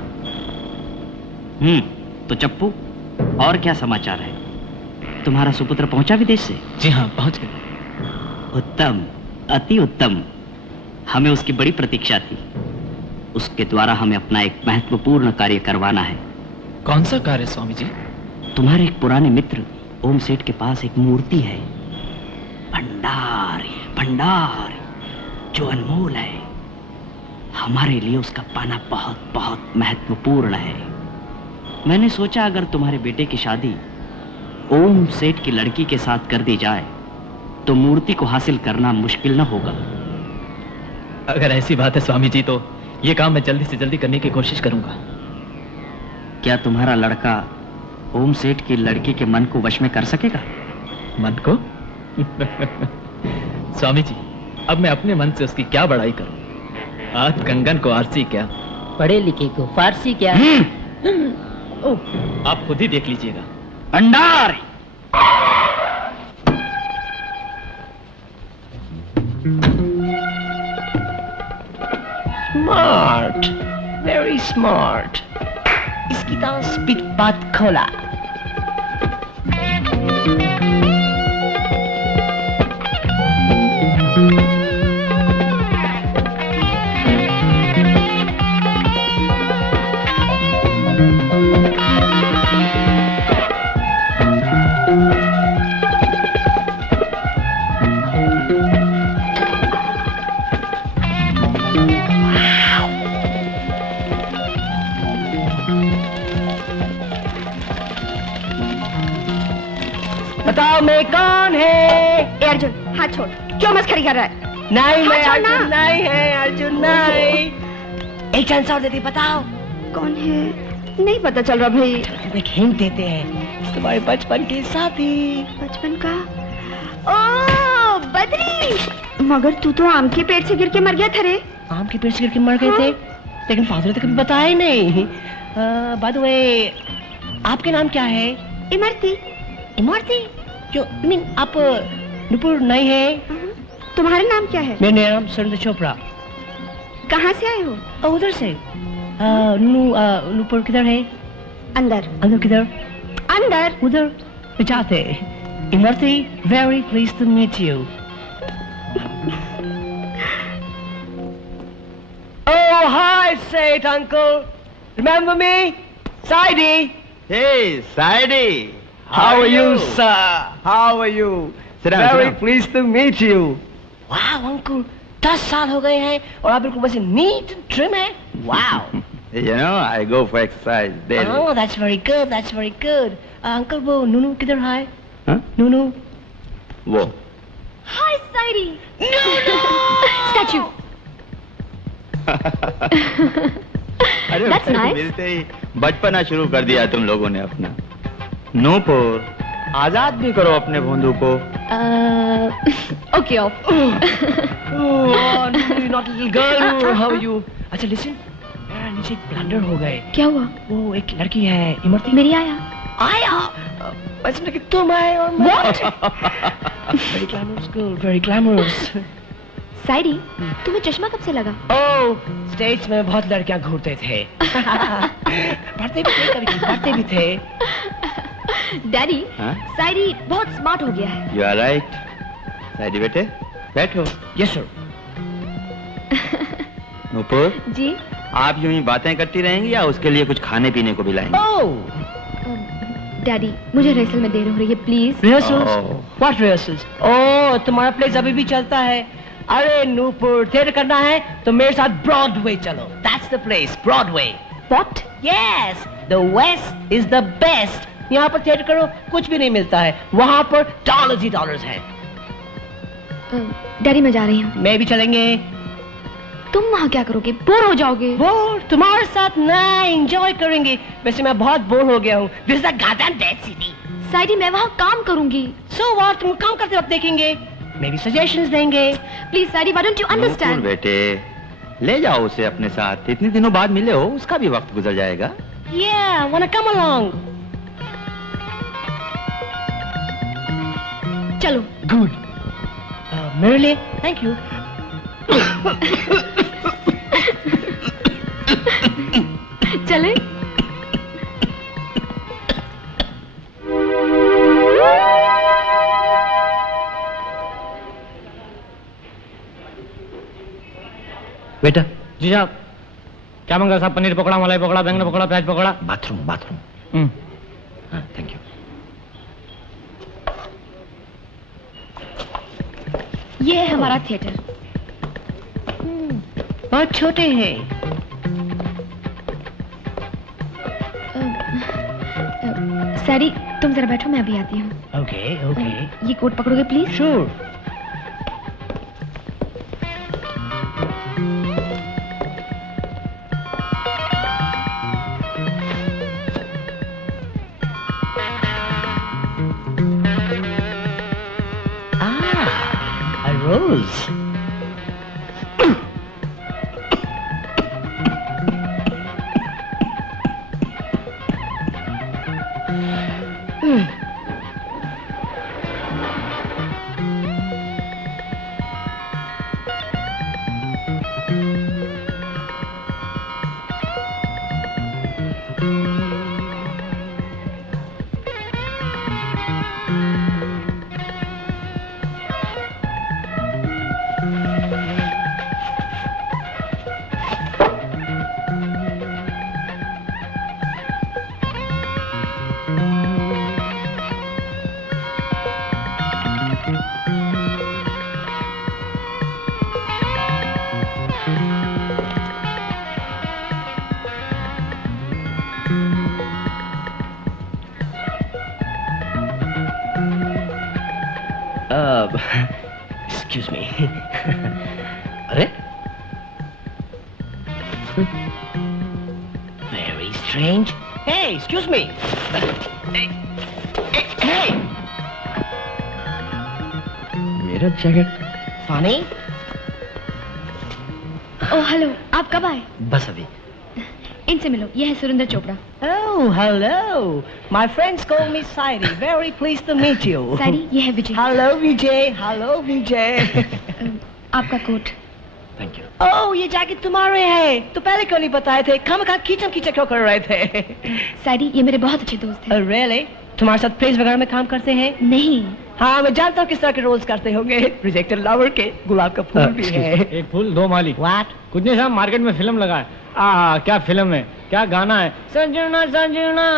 तो चप्पू, और क्या समाचार है? तुम्हारा सुपुत्र पहुंचा विदेश से? जी हाँ, पहुंच गए। उत्तम, अति उत्तम। हमें उसकी बड़ी प्रतीक्षा थी। उसके द्वारा हमें अपना एक महत्वपूर्ण कार्य करवाना है। कौन सा कार्य स्वामी जी? तुम्हारे एक पुराने मित्र ओम सेठ के पास एक मूर्ति है, भंडारी भंडारी, जो अनमोल है। हमारे लिए उसका पाना बहुत बहुत महत्वपूर्ण है। मैंने सोचा अगर तुम्हारे बेटे की शादी ओम सेठ की लड़की के साथ कर दी जाए तो मूर्ति को हासिल करना मुश्किल न होगा। अगर ऐसी बात है स्वामी जी, तो ये काम मैं जल्दी से जल्दी करने की कोशिश करूंगा। क्या तुम्हारा लड़का ओम सेठ की लड़की के मन को वश में कर सकेगा? मन को? स्वामी जी, अब मैं अपने मन से उसकी क्या बड़ाई करूं? आज कंगन को आरसी क्या, पढ़े लिखे को फारसी क्या। ओह, आप खुद ही देख लीजिएगा। Bhandari smart, very smart. इसकी तो स्पीड बात खोला। बताओ मैं कौन है? ए अर्जुन, हाथ छोड़। क्यों मस्करी कर रहा है? नहीं मैं हाथ छोड़ना। अर्जुन नहीं है, अर्जुन नहीं। एक चांस और देते, बताओ कौन है? नहीं पता चल रहा भाई। एक हिंट देते हैं, तुम्हारे बचपन के साथी। बचपन का? ओ बद्री, मगर तू तो आम के पेड़ से गिर के मर गया था रे। आम के पेड़ से गिर के मर गए थे, लेकिन फादर ने तो कभी बताया ही नहीं। बाय द वे, आपके नाम क्या है? इमरती। इमरती? जो मीन आप नुपुर नहीं है? तुम्हारा नाम क्या है? मेरा नाम सुरेंद्र चोपड़ा। कहाँ से आए हो? उधर से। नुपुर किधर है? अंदर। अंदर किधर? अंदर उधर जाते। Imarti, very please to meet you. Oh, hi, Said uncle. Remember me? Saidi. Hey, Saidi. How are you, sir? How are you? Sit down, Very sit down. pleased to meet you. Wow, uncle. 10 साल हो गए हैं और आप बिल्कुल वैसे NEET trim है। Wow. You know, I go for exercise daily. Oh, that's very good. That's very good. Uncle, वो नूनू किधर है? Huh? नूनू? वो Hi, Saidi. Statue. अरे That's nice. मिलते ही बचपना शुरू कर दिया तुम लोगों ने अपना। नूपुर, आजाद भी करो अपने भोंदू को। Okay, off. Oh, not little girl. How are you? अच्छा, listen. मेरा नीचे एक ब्लंडर हो गए। क्या हुआ? वो एक लड़की है, इमरती। मेरी आया। आया? वैसे कि तुम आए और मैं। What? Very glamorous girl, very glamorous. साइडी, तुम्हें चश्मा कब से लगा? Oh, स्टेज में बहुत लड़कियां घूरते थे। पढ़ते भी थे, कभी पढ़ते भी थे। डैडी, हाँ? साइडी बहुत स्मार्ट हो गया है। You are right. साइडी बेटे, बैठो। Yes, sir. नूपुर, जी? आप यूं ही बातें करती रहेंगी या उसके लिए कुछ खाने पीने को भी लाएंगे? Oh, डैडी, मुझे रिहर्सल में देर हो रही है, please. rehearsals? Oh. What rehearsals? Oh, तुम्हारा प्लेस अभी भी चलता है। अरे नूपुर, थिएटर करना है तो मेरे साथ ब्रॉडवे चलो। That's the place, Broadway. What? Yes, the West is the best. यहाँ पर थिएटर करो, कुछ भी नहीं मिलता है। वहाँ पर डॉलर्स ही डॉलर्स हैं। डैडी, मैं जा रही हूँ। मैं भी चलेंगे। तुम वहाँ क्या करोगे? बोर हो जाओगे। बोर? तुम्हारे साथ ना एंजॉय करेंगे। वैसे मैं बहुत बोर हो गया हूँ। This is a goddamn dead city. साइडी, मैं वहाँ काम करूंगी। So what? तुम काम करते वक्त देखेंगे। मैं भी सजेशंस देंगे। Please Sadie, why don't you Nupur understand? बेटे, ले जाओ उसे अपने साथ। इतने दिनों बाद मिले हो, उसका भी वक्त गुजर जाएगा। Yeah, wanna come along? चलो। Good. मेरे लिए, thank you. चले? बेटा। जी साहब। क्या मंगा साहब? पनीर पकौड़ा, मलाई पकौड़ा, बैंगन पकौड़ा, प्याज पकौड़ा। Bathroom bathroom. हाँ, थैंक यू। ये है हमारा थिएटर। बहुत छोटे हैं। साइडी, तुम जरा बैठो, मैं अभी आती हूँ। Okay, okay. ये कोट पकड़ोगे please? Sure. A rose. Excuse me. अरे very strange. Hey excuse me. Hey मेरा जैकेट। फानी। ओह हेलो, आप कब आए? बस अभी। इनसे मिलो, ये है Surendra Chopra. Oh, hello. My friends call me Sairi. Very pleased to meet you. सारी, ये है विजय। Hello, Vijay. Hello, Vijay. आपका कोट। Thank you. Oh, ये जैकेट तुम्हारे है। तो पहले क्यों नहीं बताए थे? खामखा खींचम खींचा क्यों कर रहे थे? सारी, ये मेरे बहुत अच्छे दोस्त हैं। Really? तुम्हारे साथ प्रेस वगैरह में काम करते हैं? नहीं। हाँ, मैं जानता हूँ किस तरह के रोल्स करते होंगे। प्रोजेक्टर लवर के, गुलाब का फूल भी है। एक फूल दो माली। What? कुछ नहीं साहब, मार्केट में फिल्म लगा है। क्या फिल्म है, क्या गाना है। सजना सजना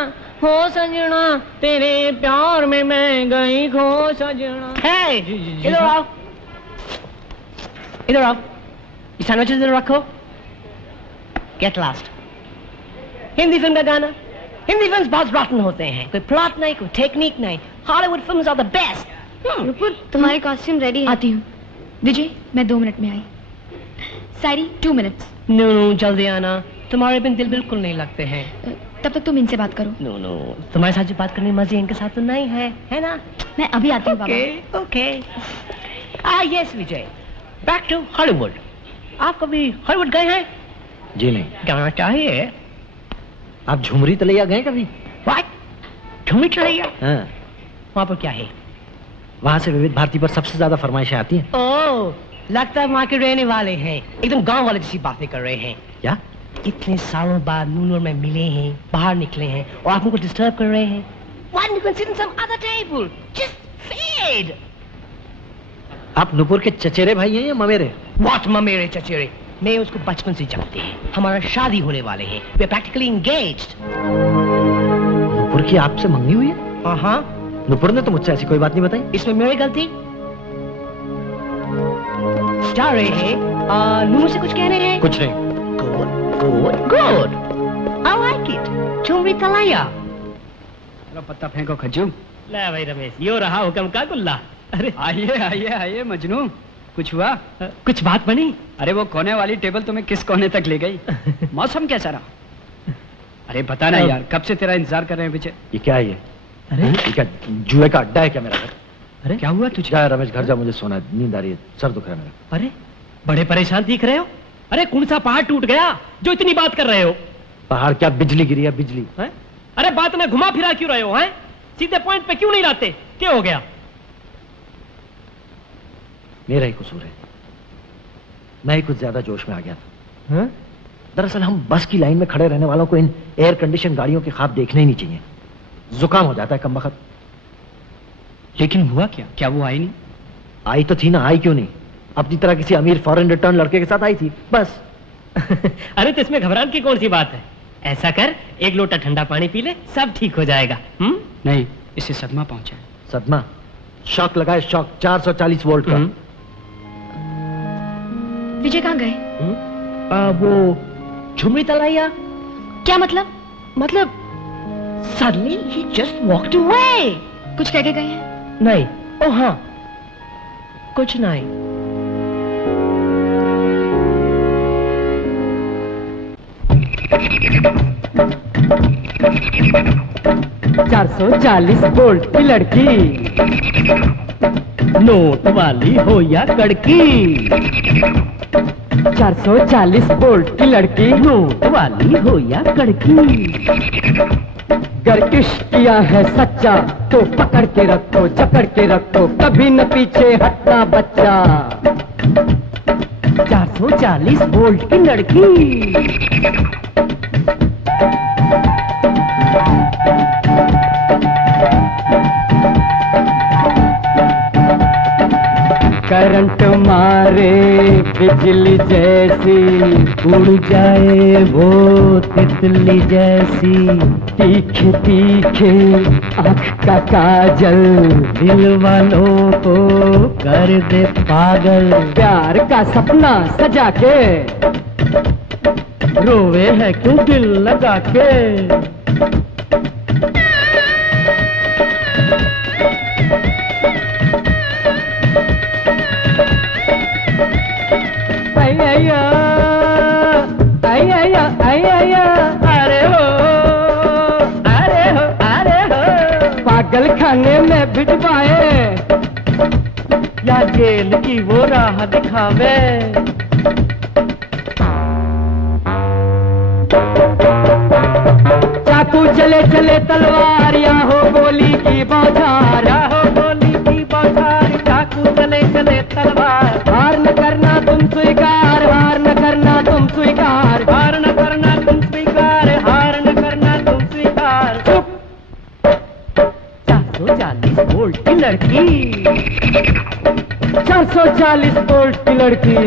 हो सजना, तेरे प्यार में मैं गई खो सजना। Hey, इधर आओ। इधर आओ। ये सैंडविचेस इधर रखो। Get lost. हिंदी फिल्म का गाना। हिंदी फिल्म्स बहुत रॉटन होते हैं, कोई प्लॉट नहीं, कोई टेक्निक नहीं। Hollywood films are the best. Nupur, तुम्हारी कॉस्ट्यूम रेडी है। आती हूँ। विजय, मैं 2 मिनट में आई। सारी, 2 मिनट्स। नो, जल्दी आना। तुम्हारे बिन दिल बिल्कुल नहीं लगते हैं। तब तक तुम इनसे बात करो। नो, तुम्हारे साथ जो बात करने मजे इनके साथ तो नहीं है ना? मैं अभी आती हूँ। Okay. Yes Vijay, back to Hollywood. आप कभी हॉलीवुड गए हैं? जी नहीं। जाना चाहिए। आप झुमरी तलैया गए कभी? झुमरी तलैया? हाँ। वहाँ पर क्या है? वहाँ से विविध भारती पर सबसे ज्यादा फरमाइशें आती हैं। ओह, लगता है वहाँ के रहने वाले हैं। एकदम गांव वाले जैसी बातें कर रहे हैं। क्या? इतने सालों बाद नूनूर में मिले हैं, बाहर निकले हैं और आप उनको डिस्टर्ब कर रहे हैं। Why don't you consider some other table? Just fade. आप नुपुर के चचेरे भाई हैं या ममेरे? What ममेरे चचेरे? मैं उसको बचपन से जानते हैं। हमारा शादी होने वाले हैं। We are practically engaged. Nupur की आपसे मंगनी हुई है? हाँ। नुपुर ने तो मुझसे ऐसी कोई बात नहीं बताई। इसमें मेरी गलती? जा रहे हैं। नूनू से कुछ कहने हैं? कुछ नहीं। Good. I like it. Jhumri तलैया। पत्ता फेंको खज्जू। ले भाई रमेश, यो रहा हुक्म का गुल्ला। अरे आइए आइए आइए मजनू, कुछ हुआ? कुछ बात बनी? अरे वो कोने वाली टेबल तुम्हें किस कोने तक ले गई? मौसम कैसा रहा? अरे बता ना यार, कब से तेरा इंतजार कर रहे हैं विजय। ये क्या है ये? अरे ये क्या जुए का अड्डा है क्या मेरा घर? अरे क्या हुआ तुझे? जा रमेश घर जा, मुझे सोना है, नींद आ रही है, सर दुख रहा है मेरा। अरे बड़े परेशान दिख रहे हो। अरे कौन सा पहाड़ टूट गया जो इतनी बात कर रहे हो? पहाड़ क्या, बिजली गिरी है, बिजली। अरे बात में घुमा फिरा क्यों रहे हो? हैं? सीधे पॉइंट पे क्यों नहीं लाते? क्या हो गया? मेरा ही कसूर है, मैं ही कुछ ज्यादा जोश में आ गया था। दरअसल हम बस की लाइन में खड़े रहने वालों को इन एयर कंडीशन गाड़ियों के ख्वाब देखने ही नहीं चाहिए। जुकाम हो जाता है कमबख्त। लेकिन हुआ क्या? क्या वो आई नहीं? आई तो थी ना, आई क्यों नहीं? अपनी तरह किसी अमीर फॉरेन रिटर्न लड़के के साथ आई थी बस। अरे तो इसमें घबराने की कौन सी बात है? ऐसा कर, 1 लोटा ठंडा पानी पी ले, सब ठीक हो जाएगा। नहीं, इसे सदमा पहुंचा है। सदमा? शॉक लगाए, शॉक 440 वोल्ट का। विजय कहाँ गए? वो झुमरी तलैया। क्या मतलब? मतलब suddenly he just walked away. कुछ कह के गए हैं? नहीं। ओह हाँ, कुछ नहीं। 440 वोल्ट की लड़की, नोट वाली हो या कड़की। 440 वोल्ट की लड़की, नोट वाली हो या कड़की। अगर इश्क किया है सच्चा तो पकड़ के रखो, जकड़ के रखो, कभी न पीछे हटना बच्चा। 440 वोल्ट की लड़की। करंट मारे बिजली जैसी, उड़ जाए वो तितली जैसी। तीखे तीखे आँख का काजल, दिल वालों को कर दे पागल। प्यार का सपना सजा के रोवे है क्यों दिल लगा के। थाने में भिजवाए या जेल की वो राह दिखावे। चाकू चले चले तलवार या हो गोली की बौछार, या हो गोली की बौछार, चाकू चले चले तलवार। हार न करना तुम स्वीकार, हार न करना तुम स्वीकार, हार न करना तुम स्वीकार, हार न करना तुम स्वीकार। चुप। 440 वोल्ट की लड़की, 440 वोल्ट की लड़की।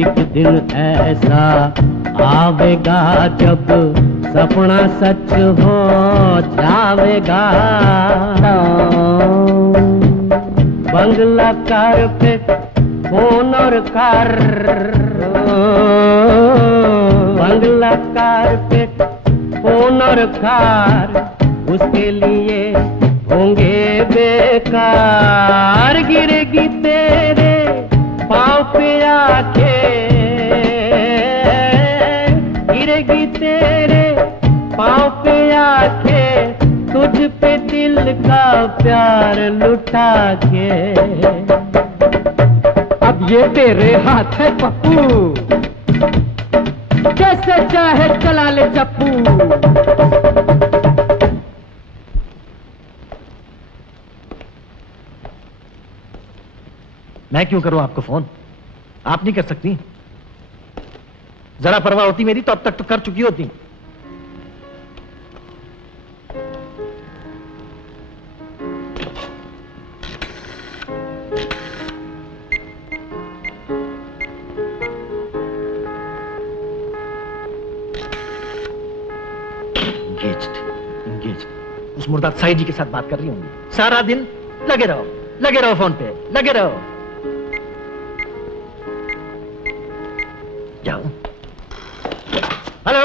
एक दिन ऐसा आवेगा जब सपना सच हो जावेगा। बंगला कारपेट फोन और कार, बंगला कारपेट फोन और कार, उसके लिए होंगे बेकार। गिरेगी तेरे पाँव पे आके, गिरेगी तेरे पाँव पे आके, तुझ पे दिल का प्यार लुटा के। अब ये तेरे हाथ है पप्पू, जैसे चाहे चला ले चप्पू। मैं क्यों करूं आपको फोन? आप नहीं कर सकती? जरा परवाह होती मेरी तो अब तक तो कर चुकी होती। एंगेज्ड उस मुर्दा साई जी के साथ बात कर रही होंगी। सारा दिन लगे रहो फोन पे, लगे रहो। जाओ। हेलो।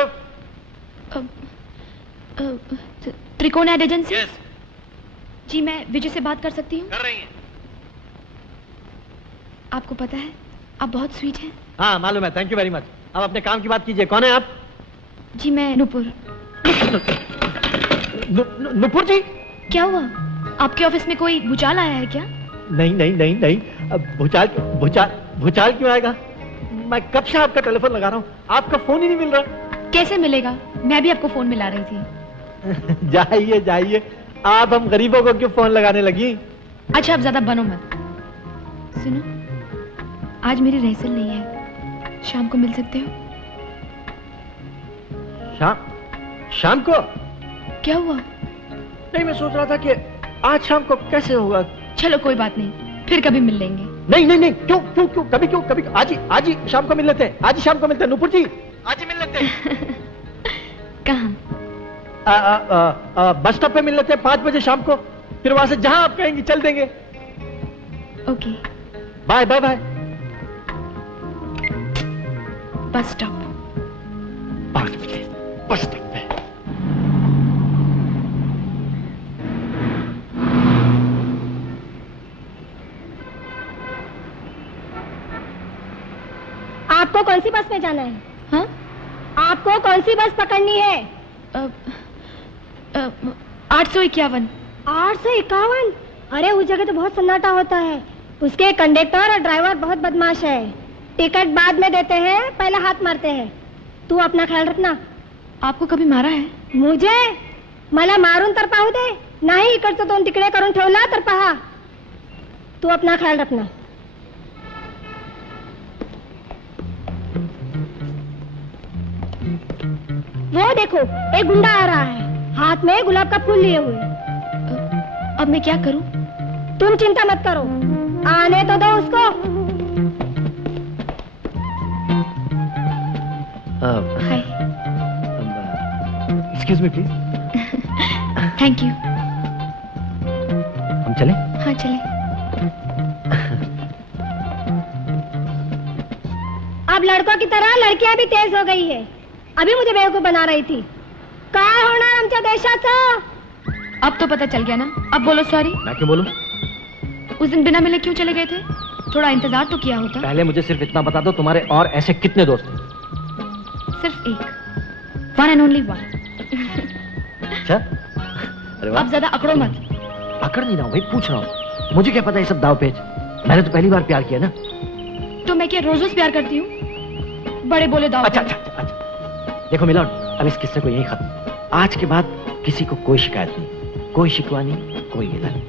त्रिकोण एड एजेंसी? यस। जी मैं विजय से बात कर सकती हूँ? कर रही हैं। आपको पता है आप बहुत स्वीट हैं। हाँ मालूम है, थैंक यू वेरी मच। अब अपने काम की बात कीजिए। कौन है आप? जी मैं नुपुर। नुपुर जी? क्या हुआ, आपके ऑफिस में कोई भूचाल आया है क्या? नहीं। अब भूचाल क्यों आएगा? मैं कब से आपका टेलीफोन लगा रहा हूँ, आपका फोन ही नहीं मिल रहा। कैसे मिलेगा, मैं भी आपको फोन मिला रही थी। जाइए, आप हम गरीबों को क्यों फोन लगाने लगी? अच्छा अब ज्यादा बनो मत। सुनो, आज मेरी रिहर्सल नहीं है, शाम को मिल सकते हो? शाम को? क्या हुआ? नहीं मैं सोच रहा था कि आज शाम को कैसे होगा। चलो कोई बात नहीं, फिर कभी मिल लेंगे। नहीं क्यों कभी आज ही शाम को मिल लेते हैं। आज ही शाम को मिलते हैं नुपुर जी, आज ही मिल लेते हैं। कहाँ? बस स्टॉप पे मिल लेते हैं 5 बजे शाम को, फिर वहां से जहां आप कहेंगी चल देंगे। Okay bye. Bus stop. 5 बजे बस स्टॉप पे। आपको कौन सी बस में जाना है? हाँ? आपको कौन सी बस पकड़नी है? 851। 851? अरे उस जगह तो बहुत सन्नाटा होता है, उसके कंडक्टर और ड्राइवर बहुत बदमाश है। टिकट बाद में देते हैं, पहले हाथ मारते हैं। तू अपना ख्याल रखना। आपको कभी मारा है? मुझे? मला मारून तर पाहू दे, नाही इकडचं 2 तिकडे करून ठेवला तर पहा। तू अपना ख्याल रखना। वो देखो एक गुंडा आ रहा है, हाथ में गुलाब का फूल लिए हुए। अब मैं क्या करूं? तुम चिंता मत करो, आने तो दो उसको। Hi. Excuse me please. Thank you. हम चलें? हाँ चलें। अब लड़कों की तरह लड़कियां भी तेज हो गई है। अभी मुझे बेवकूफ बना रही थी। काय होणार आमच्या देशाचं? अब तो पता चल गया ना, अब बोलो सॉरी। मैं क्यों बोलूं? उस दिन बिना मिले क्यों चले गए थे? थोड़ा इंतजार तो किया होता। पहले मुझे सिर्फ इतना बता दो, तुम्हारे और ऐसे कितने दोस्त हैं? सिर्फ एक, वन एंड ओनली वन। अच्छा, अरे वाह। अब ज्यादा अकड़ो मत। अकड़ नहीं रहा हूँ भाई, पूछ रहा हूँ। मुझे क्या पता ये सब दाव पेच, मैंने तो पहली बार प्यार किया ना। तो मैं क्या रोज रोज प्यार करती हूँ? बड़े बोले दाव। अच्छा, देखो मिलन, अब इस किस्से को यहीं खत्म। आज के बाद किसी को कोई शिकायत नहीं, कोई शिकवा नहीं, कोई गिला नहीं,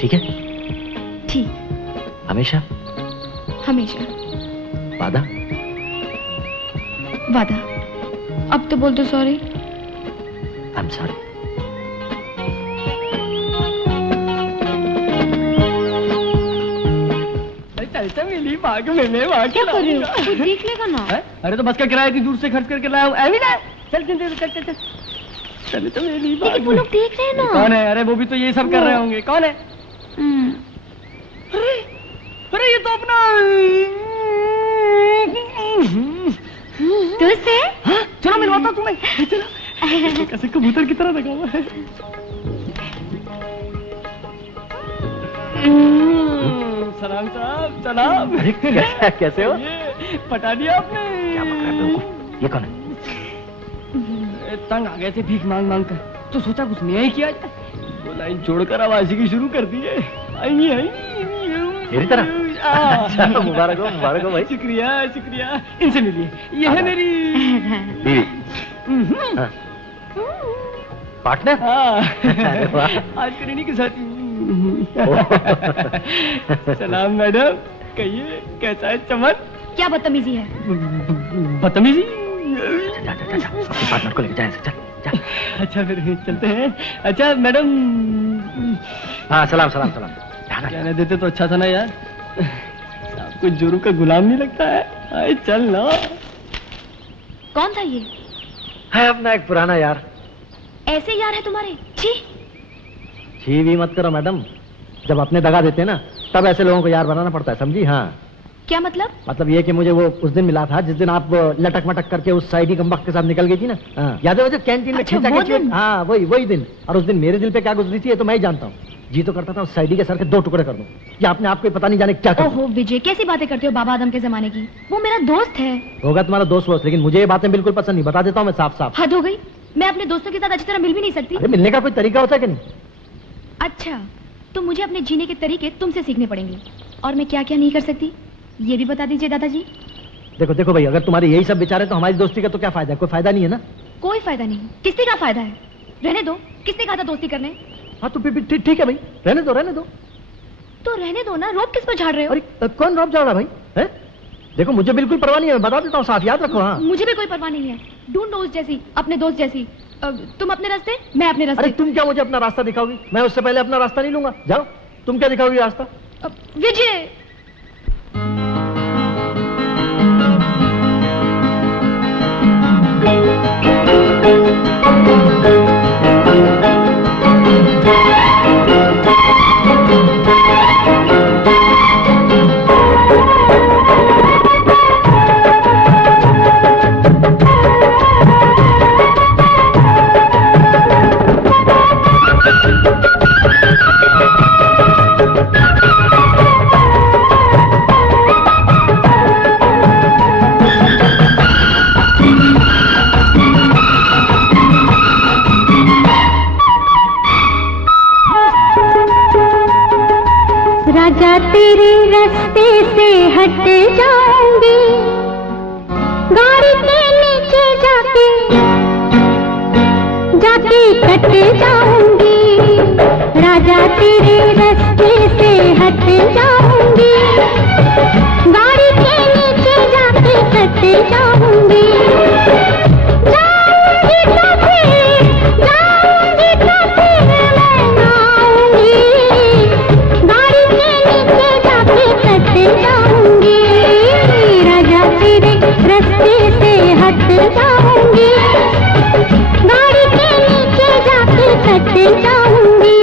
ठीक है? ठीक। हमेशा हमेशा। वादा? वादा। अब तो बोल दो सॉरी। I am sorry. चलते मिली भाग में मैं वहाँ क्या कर रही हो? कुछ देख लेगा ना। अरे तो बस का किराया इतनी दूर से खर्च करके लाया हूँ, ऐ भी ना। चल चल चल चल चल चल तो मिली भाग। वो लोग देख रहे हैं ना। कौन है? अरे वो भी तो ये सब कर रहे होंगे। कौन है? अरे ये तो अपना दोस्त है। चलो मिलवाता हूँ तुम्हें। चलो कैसे कबूतर की तरह लगा हुआ है। सलाम साहब, सलाम। कैसे हो? पटा दिया आपने। क्या बक रहा है? ये कौन है? तंग आ गए थे भीख मांग मांग कर, तो सोचा कुछ नया ही किया जाए। वो लाइन छोड़कर आवाज़ी की शुरू कर दी है। आई मेरी तरह? अच्छा, मुबारक हो भाई। शुक्रिया शुक्रिया। इनसे मिलिए, ये है मेरी बीवी। पार्टनर? आज करीनी के साथ। सलाम मैडम, कहिए कैसा है चमन? क्या बदतमीजी है? बदतमीजी? पार्टनर को लेके जाए। चल। अच्छा फिर चलते हैं। अच्छा मैडम। हाँ, सलाम। कहने देते तो अच्छा था ना यार। आपको जोरू का गुलाम नहीं लगता है? आए चल ना। कौन था ये? है अपना एक पुराना यार। ऐसे यार है तुम्हारे? छी भी मत करो मैडम, जब अपने दगा देते हैं ना तब ऐसे लोगों को यार बनाना पड़ता है, समझी? हाँ। क्या मतलब? मतलब ये कि मुझे वो उस दिन मिला था जिस दिन आप लटक मटक करके उस साइडी कमबख्त के साथ निकल गई थी ना। हाँ। याद है वो जो कैंटीन में अच्छा, हाँ वही दिन। और उस दिन मेरे दिल पे क्या गुजरी थी ये तो मैं ही जानता हूँ। जी तो करता था उस साइडी के सर के 2 टुकड़े कर दूं, या आपने आपको पता नहीं जाने क्या कर। ओहो विजय, कैसी बातें करते हो बाबा आदम के जमाने की। वो मेरा दोस्त है। होगा तुम्हारा दोस्त, लेकिन मुझे ये बातें बिल्कुल पसंद नहीं, बता देता हूँ मैं साफ साफ। हद हो गई, मैं अपने दोस्तों के साथ अच्छी तरह मिल भी नहीं सकती। अरे मिलने का कोई तरीका होता है कि नहीं? अच्छा, तो मुझे अपने जीने के तरीके तुमसे सीखने पड़ेंगे। और मैं क्या क्या नहीं कर सकती ये भी बता दीजिए दादाजी। देखो भाई, अगर तुम्हारे यही सब विचार है तो हमारी दोस्ती का तो क्या फायदा है? कोई फायदा नहीं है ना। कोई फायदा नहीं, किसी का फायदा है? रहने दो, किसने कहा था दोस्ती करने? हाँ तो ठीक है भाई, रहने दो। तो रहने दो ना, रोब किस पर झाड़ रहे हो? अरे कौन रोब झाड़ रहा भाई है? देखो मुझे बिल्कुल परवाह नहीं है, मैं बता देता हूँ साफ, याद रखो। हाँ मुझे भी कोई परवाह नहीं है। ढूंढो उस जैसी, अपने दोस्त जैसी। तुम अपने रास्ते, मैं अपने रास्ते। अरे तुम क्या मुझे अपना रास्ता दिखाओगी? मैं उससे पहले अपना रास्ता नहीं लूंगा। जाओ, तुम क्या दिखाओगी रास्ता? विजय राजा तेरे रास्ते से हट जाऊंगी, गाड़ी के नीचे जाके कट जाऊंगी। राजा तेरे रास्ते से हट जाऊंगी, गाड़ी के नीचे जाके कट जाऊंगी। जाऊंगी तो फिर मैं आऊंगी, गाड़ी के नीचे जाके कट जाऊंगी। राजा तेरे रास्ते से हट जाऊंगी, गाड़ी के नीचे जाके कट जाऊंगी।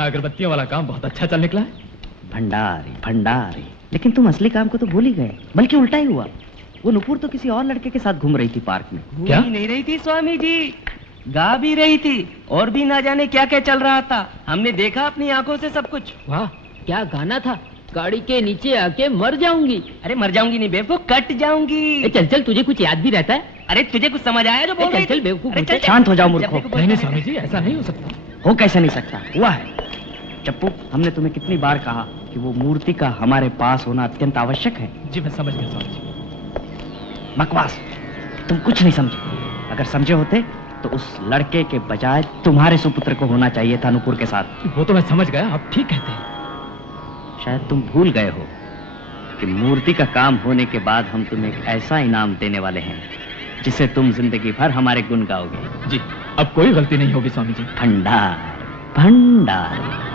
अपना अगरबत्तियों वाला काम बहुत अच्छा चल निकला है। भंडारी भंडारी, लेकिन तुम असली काम को तो भूल ही गए, बल्कि उल्टा ही हुआ। वो नुपुर तो किसी और लड़के के साथ घूम रही थी पार्क में। क्या नहीं रही थी स्वामी जी, गा भी रही थी और भी ना जाने क्या क्या चल रहा था। हमने देखा अपनी आंखों से सब कुछ। वाह क्या गाना था, गाड़ी के नीचे आके मर जाऊंगी। अरे मर जाऊंगी नहीं बेवकूफ, कट जाऊंगी। चल चल, तुझे कुछ याद भी रहता है? अरे तुझे कुछ समझ आया जो बोल रही थी? चल बेवकूफ। शांत हो जाओ मूर्खों। नहीं स्वामी जी, ऐसा नहीं हो सकता। हो कैसे नहीं सकता, हुआ है। चप्पू, हमने तुम्हें कितनी बार कहा कि वो मूर्ति का हमारे पास होना अत्यंत आवश्यक है। जी मैं समझ गया स्वामी जी। बकवास, तुम कुछ नहीं समझे। अगर समझे होते तो उस लड़के के बजाय तुम्हारे सुपुत्र को होना चाहिए था नुपुर के साथ। वो तो मैं समझ गया, आप ठीक कहते हैं। शायद तुम भूल गए हो कि मूर्ति का काम होने के बाद हम तुम्हें एक ऐसा इनाम देने वाले हैं जिसे तुम जिंदगी भर हमारे गुण गाओगे। जी अब कोई गलती नहीं होगी स्वामी जी। भंडार भंडार।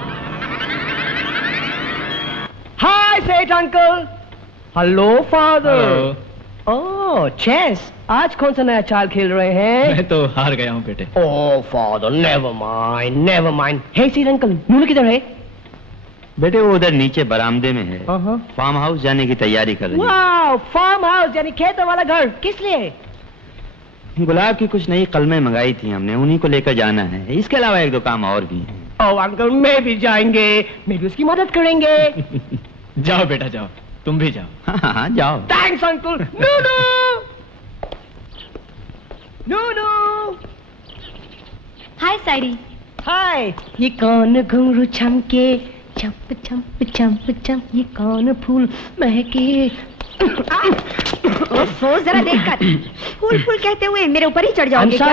हाय सेठ uncle. Hello father. Oh chess, आज कौन सा नया चाल खेल रहे हैं? मैं तो हार गया हूँ बेटे। Oh father, never mind never mind. Hey सेठ अंकल, नूनू किधर है? बेटे वो उधर नीचे बरामदे में है, फार्म हाउस जाने की तैयारी कर रही है। वाह, फार्म हाउस यानी खेतों वाला घर। किस लिए? गुलाब की कुछ नई कलमें मंगाई थी हमने, उन्हीं को लेकर जाना है। इसके अलावा एक दो काम और भी हैं। ओह अंकल, मैं भी जाएंगे, मैं भी उसकी मदद करेंगे। जाओ बेटा जाओ, तुम भी जाओ। हाँ जाओ। Thanks uncle. नूनू नूनू। हाय साइडी। हाय। ये कौन घुंघरू छमके, चंप चंप चंप चंप, ये कौन फूल महके। ओफो, जरा देखकर। फूल फूल कहते हुए मेरे ऊपर ही चढ़ जाओगे क्या?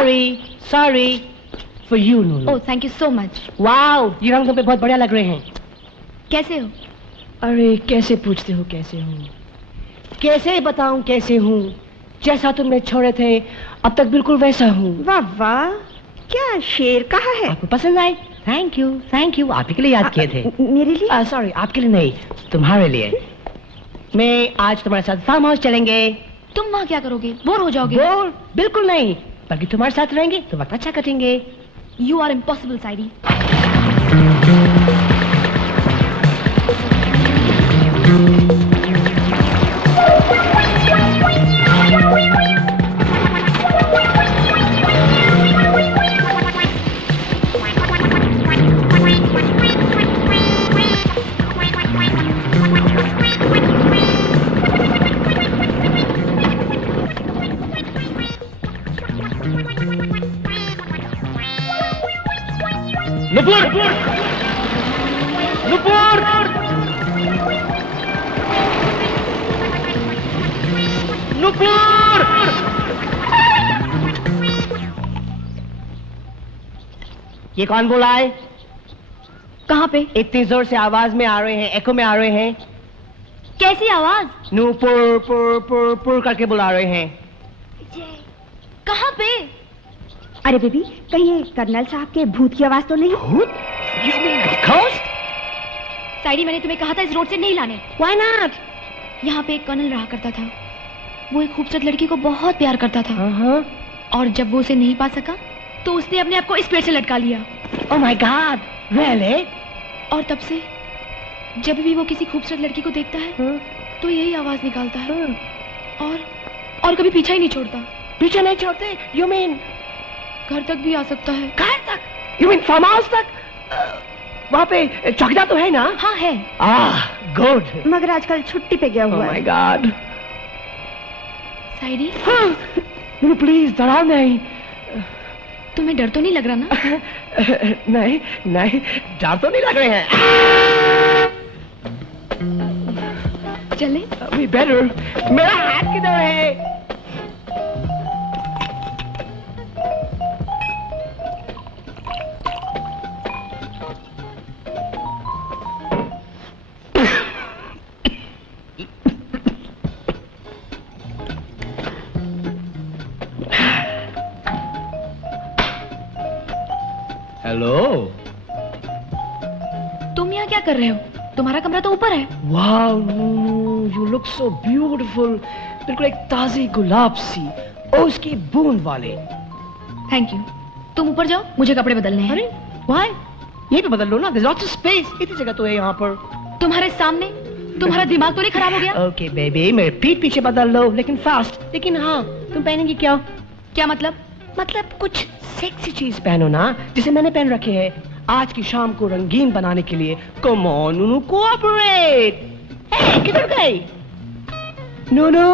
sorry for you Nunu. Oh thank you so much. Wow, ये रंग तुम पे बहुत बढ़िया लग रहे हैं। कैसे हो? अरे कैसे पूछते हो कैसे हूँ? कैसे बताऊं कैसे हूँ? जैसा तुमने छोड़े थे अब तक बिल्कुल वैसा हूँ। वाह वाह, क्या शेर कहा है? आपको पसंद आए? थैंक यू आप ही के लिए याद किए थे। मेरे लिए? सॉरी, आपके लिए नहीं, तुम्हारे लिए। मैं आज तुम्हारे साथ फार्म हाउस चलेंगे। तुम वहाँ क्या करोगे? बोर हो जाओगे? बोर बिल्कुल नहीं, बल्कि तुम्हारे साथ रहेंगे तो वक्त अच्छा कटेंगे। You are impossible Sadie. Nupur! Nupur! Nupur! ये कौन बोला है? कहाँ पे? इतनी जोर से आवाज में आ रहे हैं, एको में आ रहे हैं। कैसी आवाज? नूपुर पुर पुर पुर करके बुला रहे हैं। कहाँ पे? अरे बेबी, कहीं ये कर्नल साहब के भूत की आवाज तो नहीं? भूत? You mean ghost? साइडी, मैंने तुम्हें कहा था इस रोड से नहीं लाने। Why not? यहाँ पे एक कर्नल रहा करता था। वो एक खूबसूरत लड़की को बहुत प्यार करता था। और जब वो उसे नहीं पा सका तो उसने अपने आप को इस पेड़ से लटका लिया। Oh my God, really? और तब से जब भी वो किसी खूबसूरत लड़की को देखता है तो यही आवाज निकालता है। और कभी पीछा ही नहीं छोड़ता। पीछे नहीं छोड़ते? You mean घर तक भी आ सकता है। घर तक? You mean फार्म हाउस तक? वहाँ पे चौकीदार तो है ना? हाँ है। गुड। मगर आजकल छुट्टी पे गया हुआ है। Oh my God. साइडी, प्लीज डराओ नहीं। तुम्हें डर तो नहीं लग रहा ना? नहीं नहीं, डर तो नहीं लग रहे हैं। चले? We better. मेरा हाथ किधर है? हेलो। तुम यहाँ क्या कर रहे हो? तुम्हारा कमरा तो ऊपर है। Wow, you look so beautiful. बिल्कुल एक ताजी गुलाब सी, और उसकी बूंद वाले। Thank you. तुम ऊपर जाओ, मुझे कपड़े बदलने हैं। अरे व्हाई? ये भी बदल लो ना, there's lots of space, इतनी जगह तो है यहाँ पर। तुम्हारे सामने? तुम्हारा दिमाग तो नहीं खराब हो गया? ओके बेबी, मेरे पीठ पीछे बदल लो, लेकिन फास्ट। लेकिन हाँ, तुम पहनेंगी क्या? क्या मतलब? मतलब कुछ सेक्सी चीज पहनो ना, जिसे मैंने पहन रखे है आज की शाम को रंगीन बनाने के लिए। Come on Nunu, cooperate. हे, किधर गई? नूनू,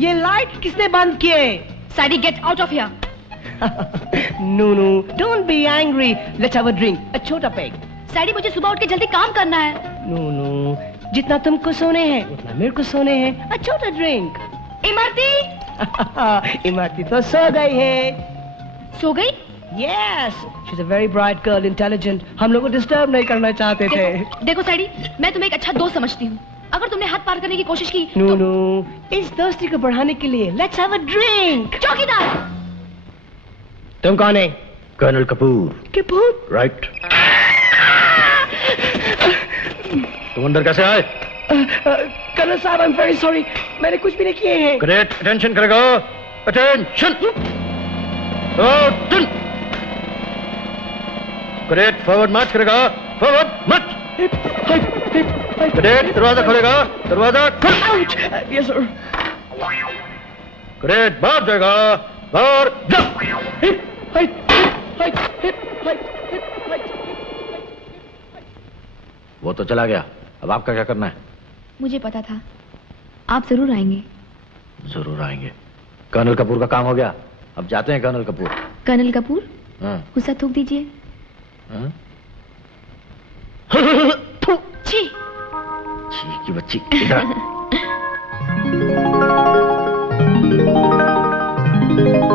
ये लाइट किसने बंद किए? Sadie, get out of here. Nunu, don't be angry, let's have a drink, a छोटा पेग। सैडी, मुझे सुबह उठ के जल्दी काम करना है। नूनू, जितना तुमको सोने हैं उतना मेरे को सोने हैं, अ छोटा ड्रिंक। इमरती! इमरती तो सो गई है। सो गई? Yes, she's a very bright girl, intelligent. हम लोग को डिस्टर्ब नहीं करना चाहते थे। देखो सैडी, मैं तुम्हें एक अच्छा दोस्त समझती हूँ। अगर तुमने हद पार करने की कोशिश की नूनू, इस दोस्ती को बढ़ाने के लिए let's have a drink. चौकीदार! तुम कौन है? कर्नल कपूर। कपूर? राइट। तुम अंदर कैसे आए? कर्नल साहब, I'm very sorry. मैंने कुछ भी नहीं किए हैं। ग्रेट, अटेंशन करेगा। अटेंशन। ग्रेट, फॉरवर्ड मार्च करेगा। फॉरवर्ड मार्च। ग्रेट, दरवाजा खोलेगा। दरवाजा खोल। Yes sir. ग्रेट, बाहर जाएगा। बाहर जा। वो तो चला गया, अब आपका क्या करना है? मुझे पता था आप जरूर आएंगे। जरूर आएंगे। कर्नल कपूर का काम हो गया, अब जाते हैं कर्नल कपूर। कर्नल कपूर, हाँ। गुस्सा थूक दीजिए। हाँ? छी! छी की बच्ची, इधर आ।